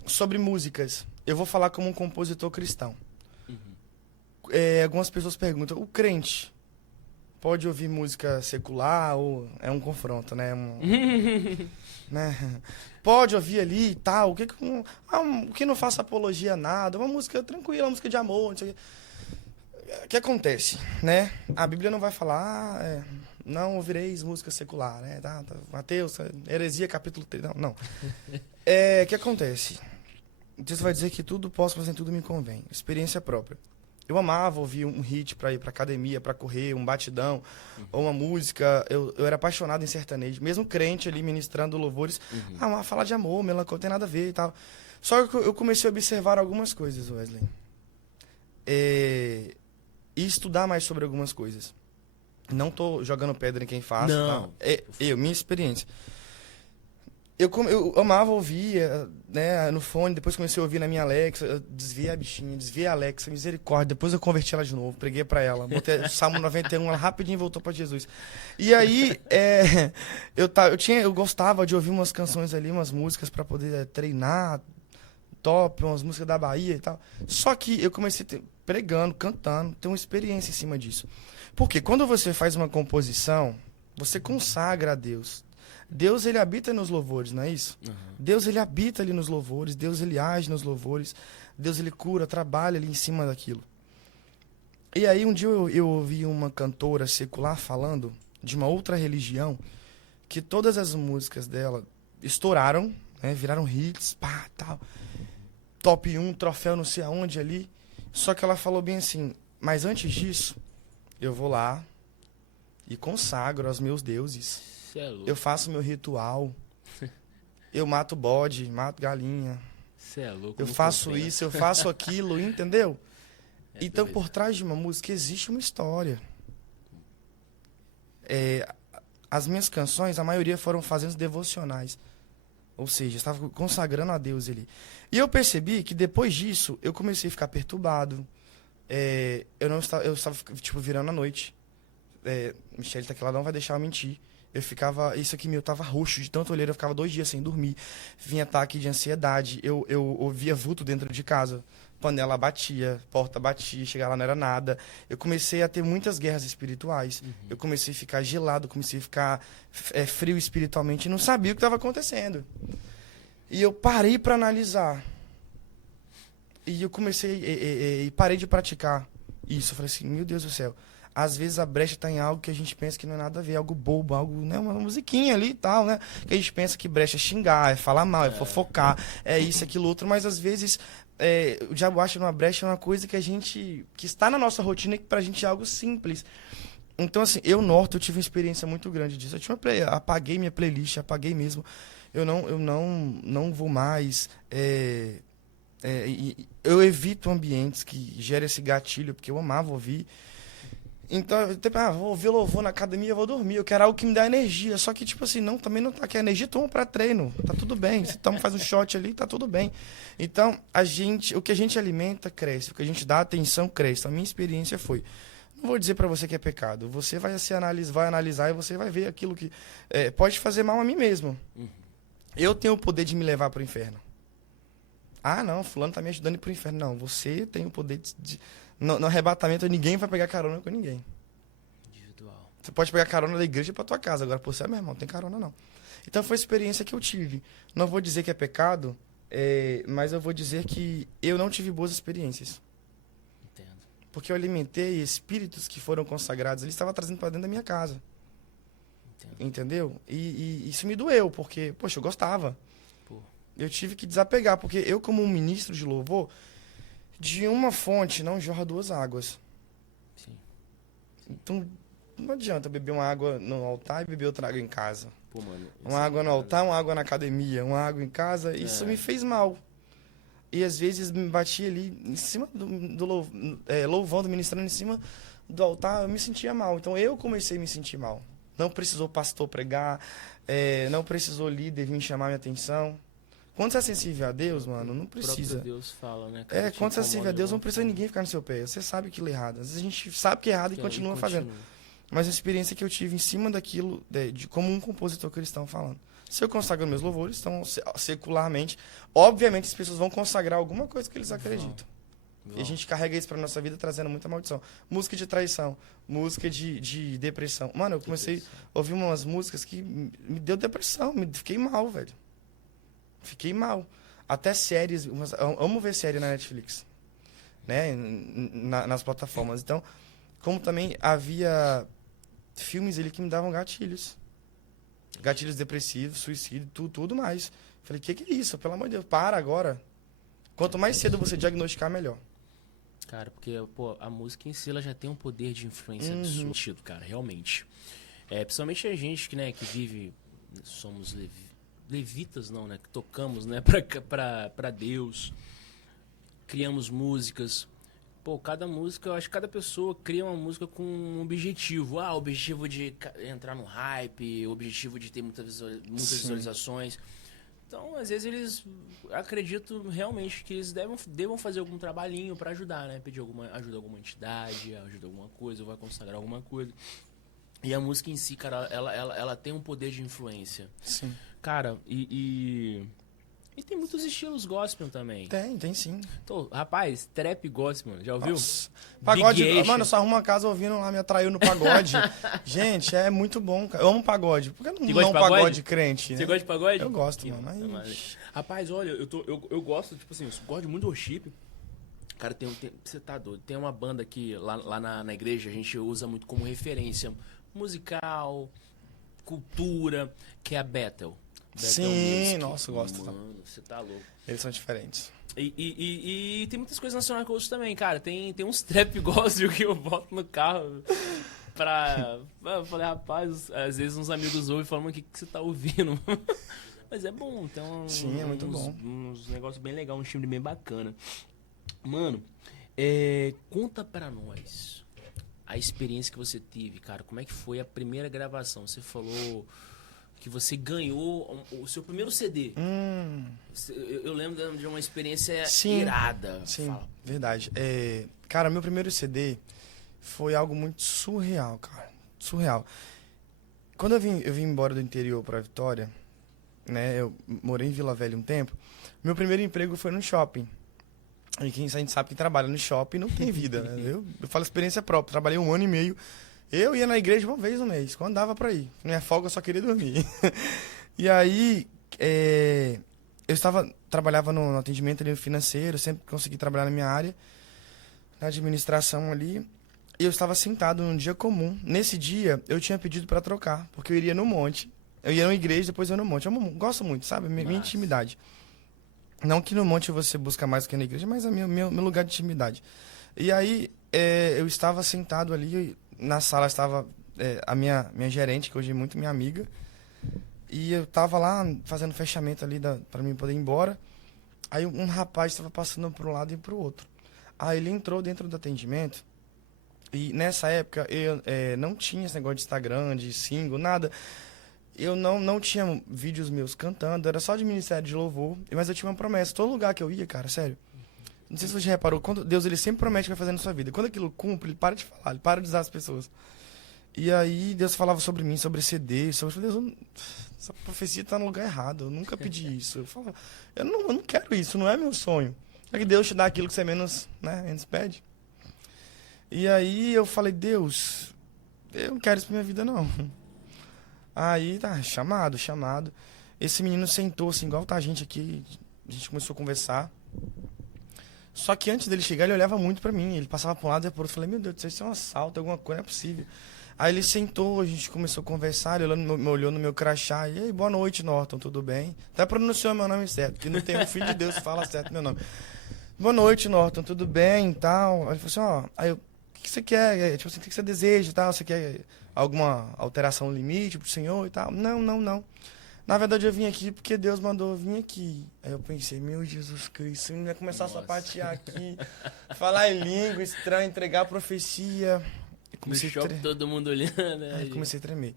Sobre músicas, eu vou falar como um compositor cristão. Algumas pessoas perguntam, o crente pode ouvir música secular ou é um confronto, né? Né? Pode ouvir ali e tal, o que não faça apologia a nada, uma música tranquila, uma música de amor, não sei o quê. O que acontece, né? A Bíblia não vai falar, não ouvireis música secular, né? Mateus, heresia, capítulo 3, não. O que acontece? Deus vai dizer que tudo posso, mas em tudo me convém. Experiência própria. Eu amava ouvir um hit pra ir pra academia, pra correr, um batidão, ou uma música. Eu era apaixonado em sertanejo, mesmo crente ali, ministrando louvores. Falar de amor, melancólico, não tem nada a ver e tal. Só que eu comecei a observar algumas coisas, Wesley. E estudar mais sobre algumas coisas. Não tô jogando pedra em quem faz. Não. Minha experiência. Eu amava ouvir, né, no fone, depois comecei a ouvir na minha Alexa, eu desviei a bichinha, desviei a Alexa, misericórdia, depois eu converti ela de novo, preguei pra ela, botei o Salmo 91, ela rapidinho voltou pra Jesus. E aí, eu gostava de ouvir umas canções ali, umas músicas pra poder treinar, umas músicas da Bahia e tal. Só que eu comecei pregando, cantando, ter uma experiência em cima disso. Porque quando você faz uma composição, você consagra a Deus. Deus, ele habita nos louvores, não é isso? Deus, ele habita ali nos louvores, Deus, ele age nos louvores, Deus, ele cura, trabalha ali em cima daquilo. E aí, um dia eu ouvi uma cantora secular falando de uma outra religião, que todas as músicas dela estouraram, né, viraram hits, tal, top 1, troféu não sei aonde ali, só que ela falou bem assim, mas antes disso, eu vou lá e consagro aos meus deuses. Eu faço meu ritual. Eu mato bode, mato galinha. É louco, eu faço isso, eu faço aquilo, entendeu? Então, doido. Por trás de uma música existe uma história. As minhas canções, a maioria foram fazendo devocionais. Ou seja, eu estava consagrando a Deus ali. E eu percebi que depois disso, eu comecei a ficar perturbado. Eu estava tipo, virando a noite. Michele tá aqui, ela não vai deixar eu mentir. Isso aqui eu tava roxo de tanto olheira, eu ficava 2 dias sem dormir. Vinha ataque de ansiedade, eu ouvia vulto dentro de casa. Panela batia, porta batia, chegar lá não era nada. Eu comecei a ter muitas guerras espirituais. Eu comecei a ficar gelado, comecei a ficar frio espiritualmente e não sabia o que estava acontecendo. E eu parei para analisar. E eu comecei e parei de praticar isso. Eu falei assim, meu Deus do céu. Às vezes a brecha está em algo que a gente pensa que não é nada a ver, algo bobo, algo, né, uma musiquinha ali e tal, né? Que a gente pensa que brecha é xingar, é falar mal, é fofocar, é isso, aquilo, outro, mas às vezes o diabo acha numa brecha uma coisa que está na nossa rotina e que pra gente é algo simples. Então, assim, eu tive uma experiência muito grande disso. Eu apaguei minha playlist, apaguei mesmo. Eu não vou mais eu evito ambientes que gerem esse gatilho, porque eu amava ouvir. Então, vou ouvir louvor na academia, eu vou dormir. Eu quero algo que me dá energia. Só que, tipo assim, também não tá aqui. A energia toma pra treino. Tá tudo bem. Você faz um shot ali, tá tudo bem. Então, o que a gente alimenta, cresce. O que a gente dá atenção, cresce. Então, a minha experiência foi... Não vou dizer pra você que é pecado. Você vai analisar e você vai ver aquilo que pode fazer mal a mim mesmo. Eu tenho o poder de me levar pro inferno. Ah, não, fulano tá me ajudando a ir pro inferno. Não, você tem o poder de no arrebatamento, ninguém vai pegar carona com ninguém. Individual. Você pode pegar carona da igreja pra tua casa. Agora, por você, meu irmão, não tem carona, não. Então, foi a experiência que eu tive. Não vou dizer que é pecado, mas eu vou dizer que eu não tive boas experiências. Entendo. Porque eu alimentei espíritos que foram consagrados. Eles estavam trazendo pra dentro da minha casa. Entendo. Entendeu? E isso me doeu, porque, poxa, eu gostava. Pô. Eu tive que desapegar, porque eu, como um ministro de louvor, de uma fonte não jorra duas águas. Sim. Então, não adianta beber uma água no altar e beber outra água em casa. Pô, mano. Uma água no altar, uma água na academia, uma água em casa. Isso me fez mal. E às vezes me batia ali em cima louvando, ministrando em cima do altar, eu me sentia mal. Então eu comecei a me sentir mal. Não precisou pastor pregar, não precisou líder vir chamar minha atenção. Quando você é sensível a Deus, mano, não precisa. O próprio Deus fala, né, cara? Quando você é sensível a Deus, não precisa ninguém ficar no seu pé. Você sabe aquilo é errado. Às vezes a gente sabe que é errado e continua fazendo. Mas a experiência que eu tive em cima daquilo, de como um compositor cristão falando. Se eu consagro meus louvores, então, secularmente, obviamente as pessoas vão consagrar alguma coisa que eles acreditam. E a gente carrega isso pra nossa vida trazendo muita maldição. Música de traição, música de depressão. Mano, eu comecei a ouvir umas músicas que me deu depressão, fiquei mal, velho. Fiquei mal. Até séries, eu amo ver série na Netflix, né, nas plataformas. Então, como também havia filmes ali que me davam gatilhos. Gatilhos depressivos, suicídio, tudo mais. Falei, que é isso? Pelo amor de Deus, para agora. Quanto mais cedo você diagnosticar, melhor. Cara, porque, pô, a música em si, ela já tem um poder de influência absurdo, cara, realmente. Principalmente a gente que, né, que vive, somos levitas, não, né, que tocamos, né, pra Deus, criamos músicas. Pô, cada música, eu acho que cada pessoa cria uma música com um objetivo. O objetivo de entrar no hype, o objetivo de ter muitas visualizações. Então, às vezes, eles acredito realmente que eles devam fazer algum trabalhinho pra ajudar, né? Pedir ajuda a alguma entidade, ajuda a alguma coisa, vai consagrar alguma coisa. E a música em si, cara, ela tem um poder de influência. Sim. Cara, e tem muitos estilos gospel também. Tem sim. Então, rapaz, trap gospel, mano, já ouviu? Nossa. Pagode, mano, eu só arrumo uma casa ouvindo lá, me atraiu no pagode. Gente, é muito bom, cara. Eu amo pagode. Por que não pagode crente, né? Você gosta de pagode? Eu gosto, mano. Mas... Rapaz, olha, eu gosto, tipo assim, eu gosto muito do worship. Cara, você tá doido. Tem uma banda que lá na igreja a gente usa muito como referência musical, cultura, que é a Bethel. Sim, nossa, eu gosto. Mano, você tá louco. Eles são diferentes. E tem muitas coisas nacionais que eu ouço também, cara. Tem uns trap gospel que eu boto no carro eu falei, rapaz, às vezes uns amigos ouvem e falam, o que você tá ouvindo? Mas é bom, então... Sim, é muito bom. Uns negócios bem legais, um timbre bem bacana. Mano, conta pra nós a experiência que você teve, cara. Como é que foi a primeira gravação? Você falou que você ganhou o seu primeiro CD. Eu lembro de uma experiência irada. Sim, Fala. verdade. Cara, meu primeiro CD foi algo muito surreal, cara. Surreal. Quando eu vim embora do interior pra Vitória, né, eu morei em Vila Velha um tempo, meu primeiro emprego foi no shopping. E a gente sabe que trabalha no shopping não tem vida, né? Eu falo experiência própria. Trabalhei 1 ano e meio. Eu ia na igreja uma vez no mês, quando dava pra ir. Minha folga eu só queria dormir. E aí, trabalhava no atendimento ali financeiro, sempre consegui trabalhar na minha área, na administração ali. E eu estava sentado num dia comum. Nesse dia, eu tinha pedido pra trocar, porque eu iria no monte. Eu ia na igreja, depois eu ia no monte. Eu gosto muito, sabe? Minha intimidade. Não que no monte você busca mais do que na igreja, mas é meu lugar de intimidade. E aí, eu estava sentado ali, na sala estava a minha gerente, que hoje é muito minha amiga. E eu estava lá fazendo fechamento ali para mim poder ir embora. Aí um rapaz estava passando para um lado e para o outro. Aí ele entrou dentro do atendimento. E nessa época eu não tinha esse negócio de Instagram, de single, nada. Eu não tinha vídeos meus cantando, era só de ministério de louvor. Mas eu tinha uma promessa. Todo lugar que eu ia, cara, sério. Não sei se você já reparou, quando Deus ele sempre promete que vai fazer na sua vida. Quando aquilo cumpre, ele para de falar, ele para de usar as pessoas. E aí Deus falava sobre mim, sobre CD, sobre... Eu falei, Deus, essa profecia tá no lugar errado, eu nunca pedi isso. Eu falava, eu não quero isso, não é meu sonho. É que Deus te dá aquilo que você menos pede. E aí eu falei, Deus, eu não quero isso pra minha vida, não. Aí, tá, chamado. Esse menino sentou assim, igual tá a gente aqui, a gente começou a conversar. Só que antes dele chegar, ele olhava muito pra mim. Ele passava pra um lado e pro outro. Eu falei, meu Deus do céu, isso é um assalto, alguma coisa, não é possível. Aí ele sentou, a gente começou a conversar, ele olhou no meu crachá. E aí, boa noite, Norton, tudo bem? Até pronunciou meu nome certo, porque não tem um filho de Deus que fala certo meu nome. Boa noite, Norton, tudo bem e tal? Aí ele falou assim, ó, aí eu, o que você quer? Tipo assim, o que você deseja e tal? Você quer alguma alteração no limite pro senhor e tal? Não. Na verdade, eu vim aqui porque Deus mandou eu vir aqui. Aí eu pensei, meu Jesus Cristo, ele ia começar a sapatear aqui, falar em língua estranha, entregar a profecia. No shopping, todo mundo olhando, né? Aí comecei a tremer.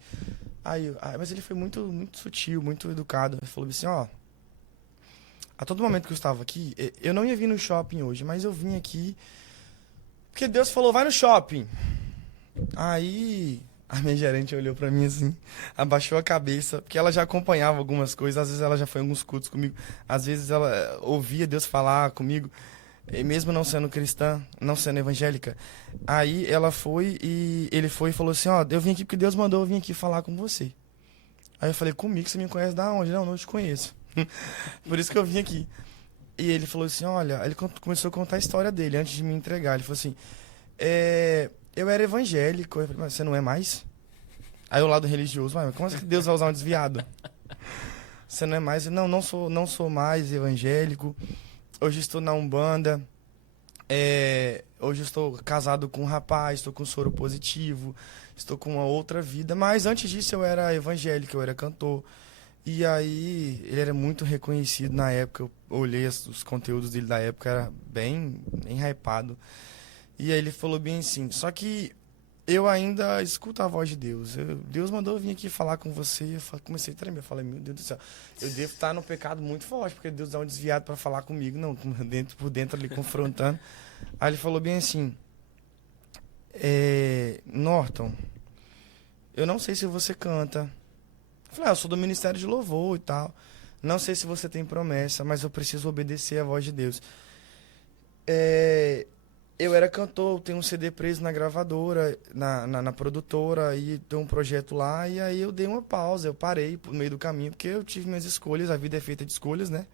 Mas ele foi muito, muito sutil, muito educado. Ele falou assim, ó, a todo momento que eu estava aqui, eu não ia vir no shopping hoje, mas eu vim aqui porque Deus falou, vai no shopping. Aí a minha gerente olhou pra mim assim, abaixou a cabeça, porque ela já acompanhava algumas coisas, às vezes ela já foi em alguns cultos comigo, às vezes ela ouvia Deus falar comigo, e mesmo não sendo cristã, não sendo evangélica. Aí ela foi e ele foi e falou assim, ó, eu vim aqui porque Deus mandou eu vir aqui falar com você. Aí eu falei, comigo, você me conhece da onde? Não te conheço. Por isso que eu vim aqui. E ele falou assim, olha, ele começou a contar a história dele antes de me entregar. Ele falou assim, eu era evangélico. Eu falei, mas você não é mais? Aí o lado religioso, mas como é que Deus vai usar um desviado? Você não é mais? Não sou mais evangélico. Hoje estou na Umbanda. Hoje estou casado com um rapaz, estou com soro positivo, estou com uma outra vida. Mas antes disso eu era evangélico, eu era cantor. E aí ele era muito reconhecido na época. Eu olhei os conteúdos dele da época, era bem hypado. E aí ele falou bem assim, só que eu ainda escuto a voz de Deus. Deus mandou eu vir aqui falar com você. Eu comecei a tremer. Eu falei, meu Deus do céu, eu devo estar num pecado muito forte, porque Deus dá um desviado para falar comigo. Não, por dentro ali, confrontando. Aí ele falou bem assim, Norton, eu não sei se você canta. Eu falei, eu sou do Ministério de Louvor e tal. Não sei se você tem promessa, mas eu preciso obedecer à voz de Deus. Eu era cantor, tenho um CD preso na gravadora, na produtora, e tem um projeto lá, e aí eu dei uma pausa, eu parei no meio do caminho, porque eu tive minhas escolhas, a vida é feita de escolhas, né?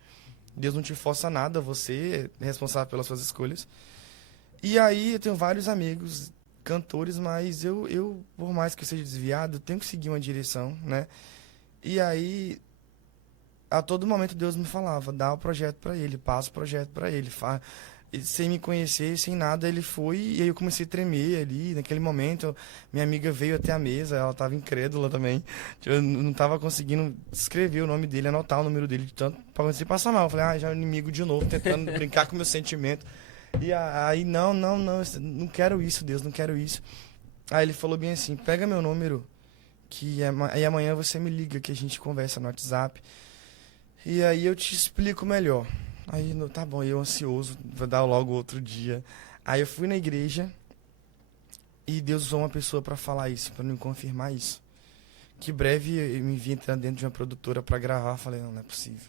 Deus não te força nada, você é responsável pelas suas escolhas. E aí eu tenho vários amigos cantores, mas eu por mais que eu seja desviado, eu tenho que seguir uma direção, né? E aí, a todo momento Deus me falava, dá o projeto pra ele, passa o projeto pra ele, sem me conhecer, sem nada, ele foi, e aí eu comecei a tremer ali, naquele momento, minha amiga veio até a mesa, ela estava incrédula também, eu não estava conseguindo escrever o nome dele, anotar o número dele, de tanto, pra conseguir passar mal, eu falei, já é inimigo de novo, tentando brincar com o meu sentimento, e aí, não quero isso, Deus, não quero isso. Aí ele falou bem assim, pega meu número, aí amanhã você me liga, que a gente conversa no WhatsApp, e aí eu te explico melhor. Aí, tá bom, eu ansioso, vou dar logo outro dia. Aí eu fui na igreja e Deus usou uma pessoa para falar isso, para me confirmar isso. Que breve eu me vi entrando dentro de uma produtora para gravar, falei, não é possível.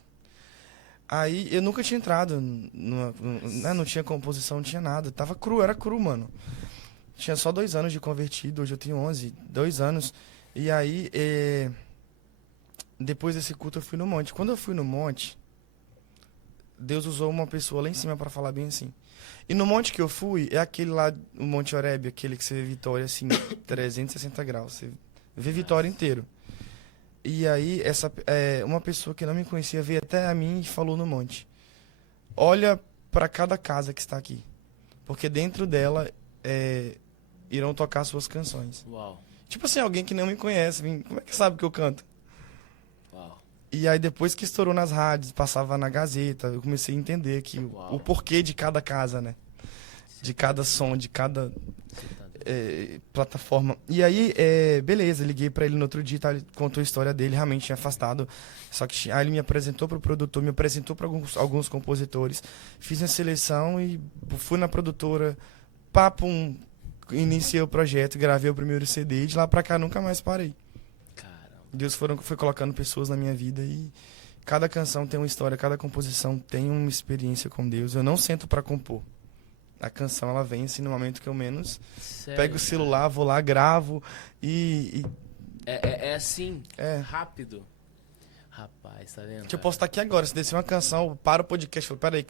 Aí eu nunca tinha entrado, não tinha composição, não tinha nada, tava cru, era cru, mano. Tinha só 2 anos de convertido, hoje eu tenho 11, 2 anos. E aí, depois desse culto eu fui no monte. Quando eu fui no monte, Deus usou uma pessoa lá em cima para falar bem assim. E no monte que eu fui, é aquele lá, o Monte Horebe, aquele que você vê Vitória assim, 360 graus. Você vê Vitória inteiro. E aí, uma pessoa que não me conhecia veio até a mim e falou no monte. Olha para cada casa que está aqui. Porque dentro dela irão tocar suas canções. Uau. Tipo assim, alguém que não me conhece, como é que sabe que eu canto? Uau. E aí depois que estourou nas rádios, passava na Gazeta, eu comecei a entender que o porquê de cada casa, né? De cada som, de cada plataforma. E aí, beleza, liguei pra ele no outro dia, tá, ele contou a história dele, realmente tinha afastado. Só que aí ele me apresentou pro produtor, me apresentou pra alguns compositores. Fiz a seleção e fui na produtora, iniciei o projeto, gravei o primeiro CD e de lá pra cá nunca mais parei. Deus foi colocando pessoas na minha vida e cada canção tem uma história, cada composição tem uma experiência com Deus. Eu não sento pra compor. A canção, ela vem assim no momento que eu menos pego o celular, vou lá, gravo e... É assim, rápido. Rapaz, tá vendo? Eu posso estar aqui agora, se descer uma canção, eu paro o podcast, falo, peraí,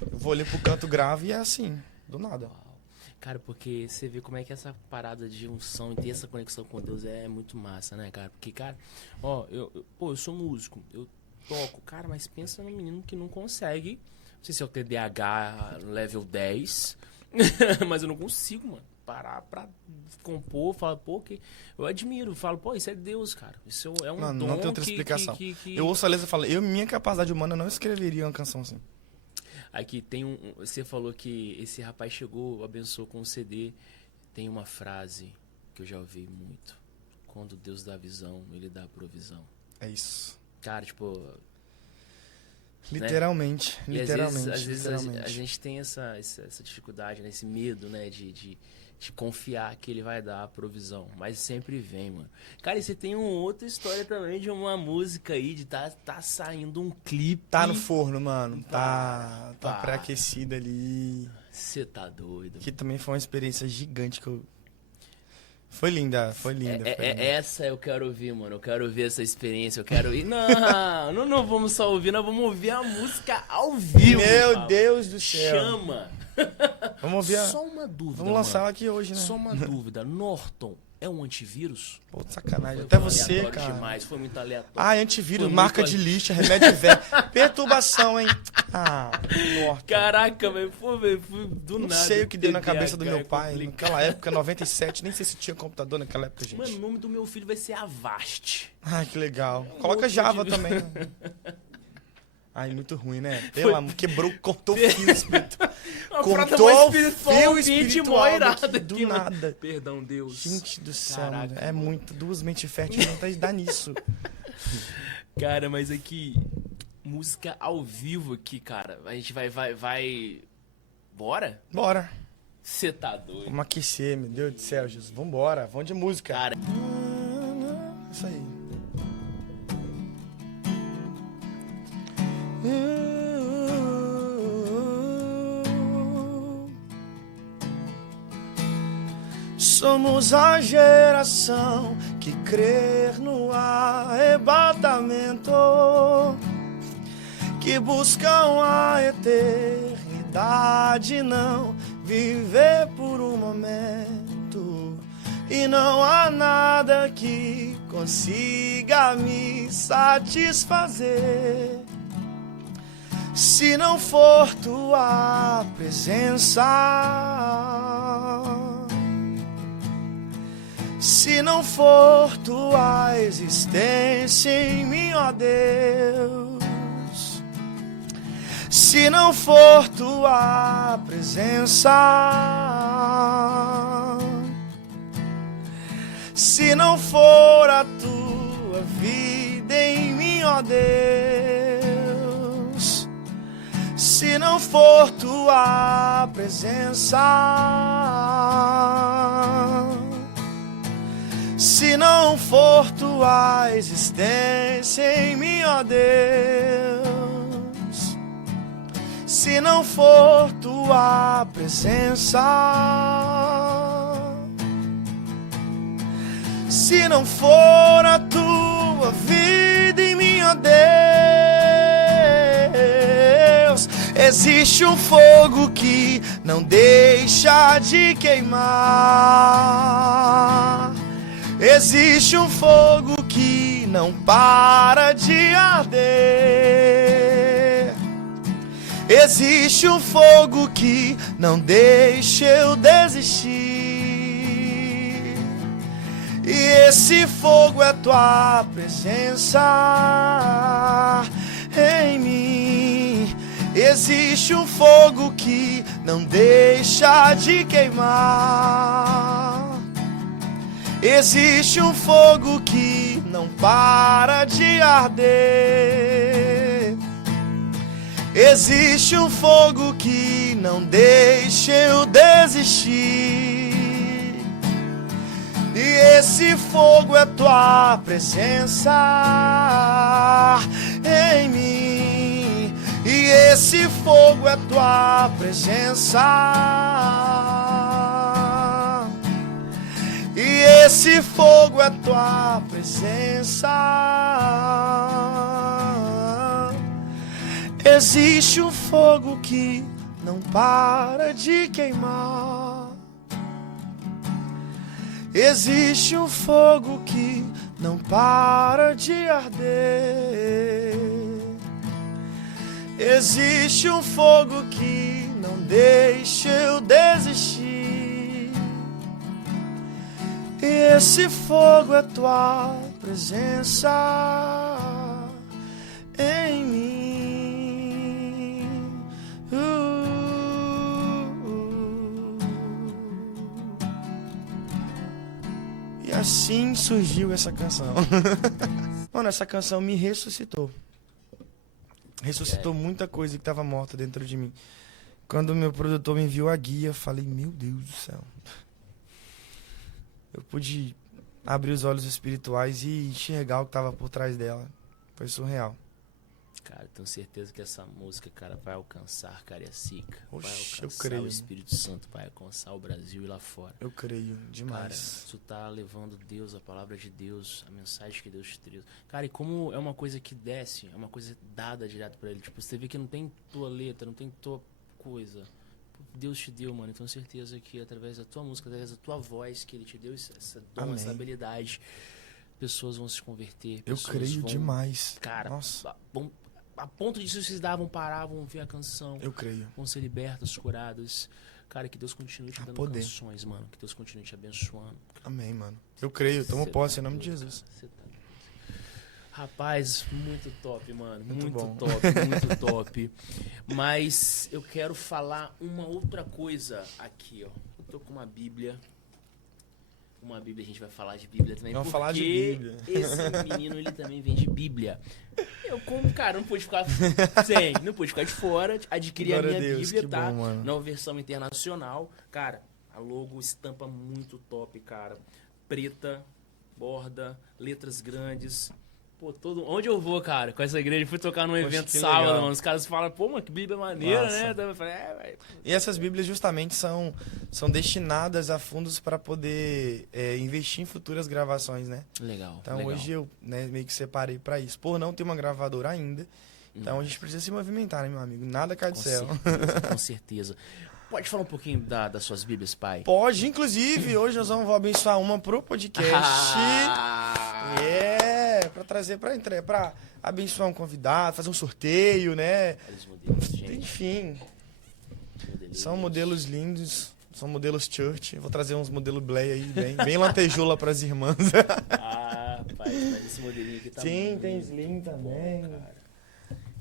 eu vou ali pro canto, gravo e é assim, do nada. Cara, porque você vê como é que essa parada de unção e ter essa conexão com Deus é muito massa, né, cara? Porque, cara, eu sou músico, eu toco, cara, mas pensa num menino que não consegue, não sei se é o TDAH level 10, mas eu não consigo, mano, parar pra compor, falar, que eu admiro, falo, isso é Deus, cara, isso é um dom. Não tem outra explicação. Eu ouço a letra e falo, minha capacidade humana não escreveria uma canção assim. Aqui tem você falou que esse rapaz chegou, abençoou com um CD. Tem uma frase que eu já ouvi muito. Quando Deus dá visão, Ele dá provisão. É isso. Cara, tipo... Literalmente, né? literalmente. Às vezes literalmente. a gente tem essa dificuldade, né? Esse medo, né? De confiar que Ele vai dar a provisão. Mas sempre vem, mano. Cara, e você tem uma outra história também de uma música aí, de tá saindo um clipe. Tá no forno, mano. Tá pré-aquecido ali. Você tá doido. Que também foi uma experiência gigante que eu... Foi linda. Essa eu quero ouvir, mano. Eu quero ouvir essa experiência. Eu quero ir. Não vamos só ouvir, nós vamos ouvir a música ao vivo. Meu Deus do céu. Chama. Vamos ouvir Só uma dúvida. Vamos lançar ela aqui hoje, né? Só uma dúvida. Norton é um antivírus? Pô, sacanagem. Até você, cara. Demais. Foi muito aleatório. Antivírus, marca de lixa, remédio velho. Perturbação, hein? Norton. Caraca, velho. Fui do nada. Não sei o que deu na cabeça do meu pai. Naquela época, 97, nem sei se tinha computador naquela época, gente. Mano, o nome do meu filho vai ser Avast. Que legal. Coloca Java também. Muito ruim, né? Cortou o fio espiritual. Cortou o fio espiritual do nada. Perdão, Deus. Gente do céu, caraca, é muito. Duas mentes férteis não dá nisso. Cara, mas aqui, música ao vivo aqui, cara. A gente vai... Bora? Bora. Você tá doido. Vamos aquecer, meu Deus do céu, Jesus. Vambora, vamos de música. Cara. Isso aí. Somos a geração que crer no arrebatamento, que buscam a eternidade, não viver por um momento. E não há nada que consiga me satisfazer se não for tua presença, se não for tua existência em mim, ó Deus, se não for tua presença, se não for a tua vida em mim, ó Deus, se não for tua presença, se não for tua existência em mim, ó Deus, se não for tua presença, se não for a tua vida em mim, ó Deus, existe um fogo que não deixa de queimar, existe um fogo que não para de arder, existe um fogo que não deixa eu desistir, E esse fogo é tua presença em mim. Existe um fogo que não deixa de queimar. Existe um fogo que não para de arder. Existe um fogo que não deixa eu desistir. E esse fogo é tua presença em mim. E esse fogo é tua presença. E esse fogo é tua presença. Existe um fogo que não para de queimar. Existe um fogo que não para de arder. Existe um fogo que não deixa eu desistir. E esse fogo é tua presença em mim. E assim surgiu essa canção. Mano, essa canção me ressuscitou. Ressuscitou muita coisa que estava morta dentro de mim. Quando o meu produtor me enviou a guia, eu falei, meu Deus do céu. Eu pude abrir os olhos espirituais e enxergar o que estava por trás dela. Foi surreal. Cara, tenho certeza que essa música, cara, vai alcançar Cariacica. Oxe, vai eu alcançar creio. o Espírito Santo, vai alcançar o Brasil e lá fora. Eu creio demais. Cara, tu tá levando Deus, a palavra de Deus, a mensagem que Deus te trouxe. Cara, e como é uma coisa que desce, é uma coisa dada direto pra ele. Tipo, você vê que não tem tua letra, não tem tua coisa. Deus te deu, mano. Então, certeza que através da tua música, através da tua voz, que ele te deu essa dom, Amém. essa habilidade, pessoas vão se converter. Eu pessoas creio vão, demais. Cara, Nossa, vão, a ponto de se vocês davam, paravam, ver a canção. eu creio. Vão ser libertas, curadas. Cara, que Deus continue te A dando poder. canções, mano. Que Deus continue te abençoando. Amém, mano. Eu creio, tomo Cê posse tá em nome de doido, Jesus. cara. Cê tá doido. Rapaz, muito top, mano. Muito bom. Top, muito top. Mas eu quero falar uma outra coisa aqui, ó. Eu tô com uma Bíblia. Uma Bíblia, a gente vai falar de Bíblia também. Vamos porque falar de Bíblia. esse menino, ele também vem de Bíblia. Eu, como, cara, não pude ficar sem. Não pude ficar de fora. Adquiri Glória a minha a Deus, Bíblia, que tá? bom, mano. Nova versão internacional. Cara, a logo, estampa muito top, cara. Preta, borda, letras grandes. Pô, onde eu vou, cara, com essa igreja, fui tocar num Poxa, evento que sábado, legal. mano. Os caras falam, pô, mano, que Bíblia maneira, Massa. né? Então eu falei, velho. E essas Bíblias justamente são destinadas a fundos para poder investir em futuras gravações, né? Legal. Então legal. hoje eu meio que separei para isso. Por não ter uma gravadora ainda, então a gente precisa se movimentar, né, meu amigo? Nada cai do Com céu. certeza, com certeza. Pode falar um pouquinho das suas Bíblias, pai? Pode, inclusive, hoje nós vamos abençoar uma pro podcast. Pra trazer, pra abençoar um convidado, fazer um sorteio, né? Olha os modelos, gente. Enfim, Modelinhos. são modelos lindos, são modelos church. Vou trazer uns modelos Blay aí, bem lantejoula pras irmãs. Pai, mas esse modelinho aqui tá Sim, muito tem slim também. bom, cara.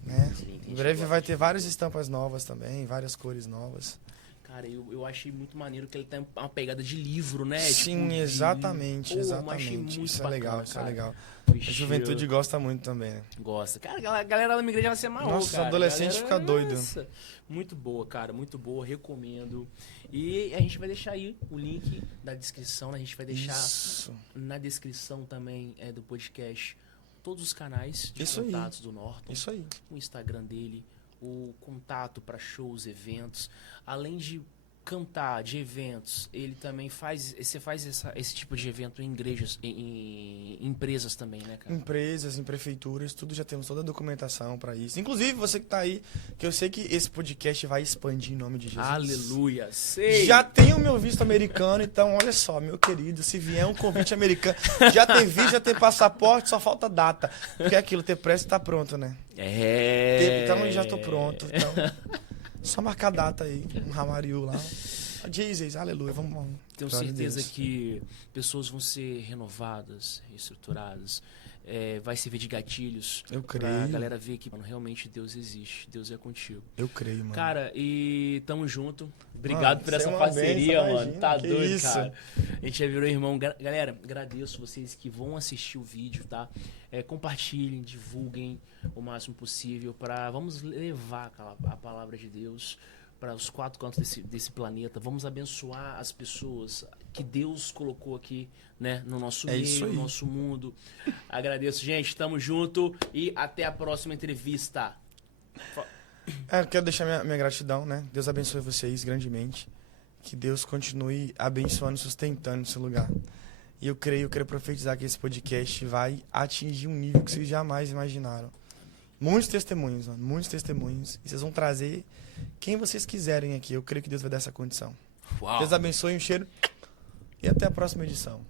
Né? Slim, tem Em breve gente vai gosta ter de- várias estampas novas também, várias cores novas. Cara, eu achei muito maneiro que ele tem uma pegada de livro, né? Sim, Tipo, de- exatamente, Pô, eu achei exatamente. muito Isso é bacana, legal, isso é cara. legal. O A estilo- juventude gosta muito também, né? Gosta. Cara, a galera da minha igreja vai ser maluca, Nossa, os cara. adolescentes A galera- ficam doidos. Nossa, muito boa, cara. Muito boa, recomendo. E a gente vai deixar aí o link da descrição. A gente vai deixar Isso. na descrição também do podcast todos os canais de Isso aí. contatos do Norton. Isso aí. O Instagram dele, o contato para shows, eventos. Além de cantar, de eventos, ele também você faz esse tipo de evento em igrejas, em empresas também, né, cara? Empresas, em prefeituras, tudo já temos toda a documentação pra isso. Inclusive, você que tá aí, que eu sei que esse podcast vai expandir em nome de Jesus. Aleluia! Sei! Já tem o meu visto americano, então olha só, meu querido, se vier um convite americano, já tem visto, já tem passaporte, só falta data. Porque é aquilo, ter pressa e tá pronto, né? É. Então eu já tô pronto, então só marcar a data aí, um ramariu lá. Jesus, aleluia, vamos. Tenho Glória a certeza Deus. que pessoas vão ser renovadas, reestruturadas. Vai servir de gatilhos Eu pra creio. galera ver que, mano, realmente Deus existe. Deus é contigo. Eu creio, mano. Cara, e tamo junto. Obrigado por você essa é uma parceria, benção, mano. imagina, Tá que doido, isso. cara. A gente já virou irmão. Galera, agradeço vocês que vão assistir o vídeo, tá? Compartilhem, divulguem o máximo possível vamos levar a palavra de Deus para os 4 cantos desse planeta. Vamos abençoar as pessoas que Deus colocou aqui, né, no nosso isso meio, aí. no nosso mundo. Agradeço, gente. Tamo junto e até a próxima entrevista. Eu quero deixar minha gratidão, né? Deus abençoe vocês grandemente. Que Deus continue abençoando e sustentando esse lugar. E eu quero profetizar que esse podcast vai atingir um nível que vocês jamais imaginaram. Muitos testemunhos, mano, muitos testemunhos. E vocês vão trazer quem vocês quiserem aqui. Eu creio que Deus vai dar essa condição. Uau. Deus abençoe, um cheiro. E até a próxima edição.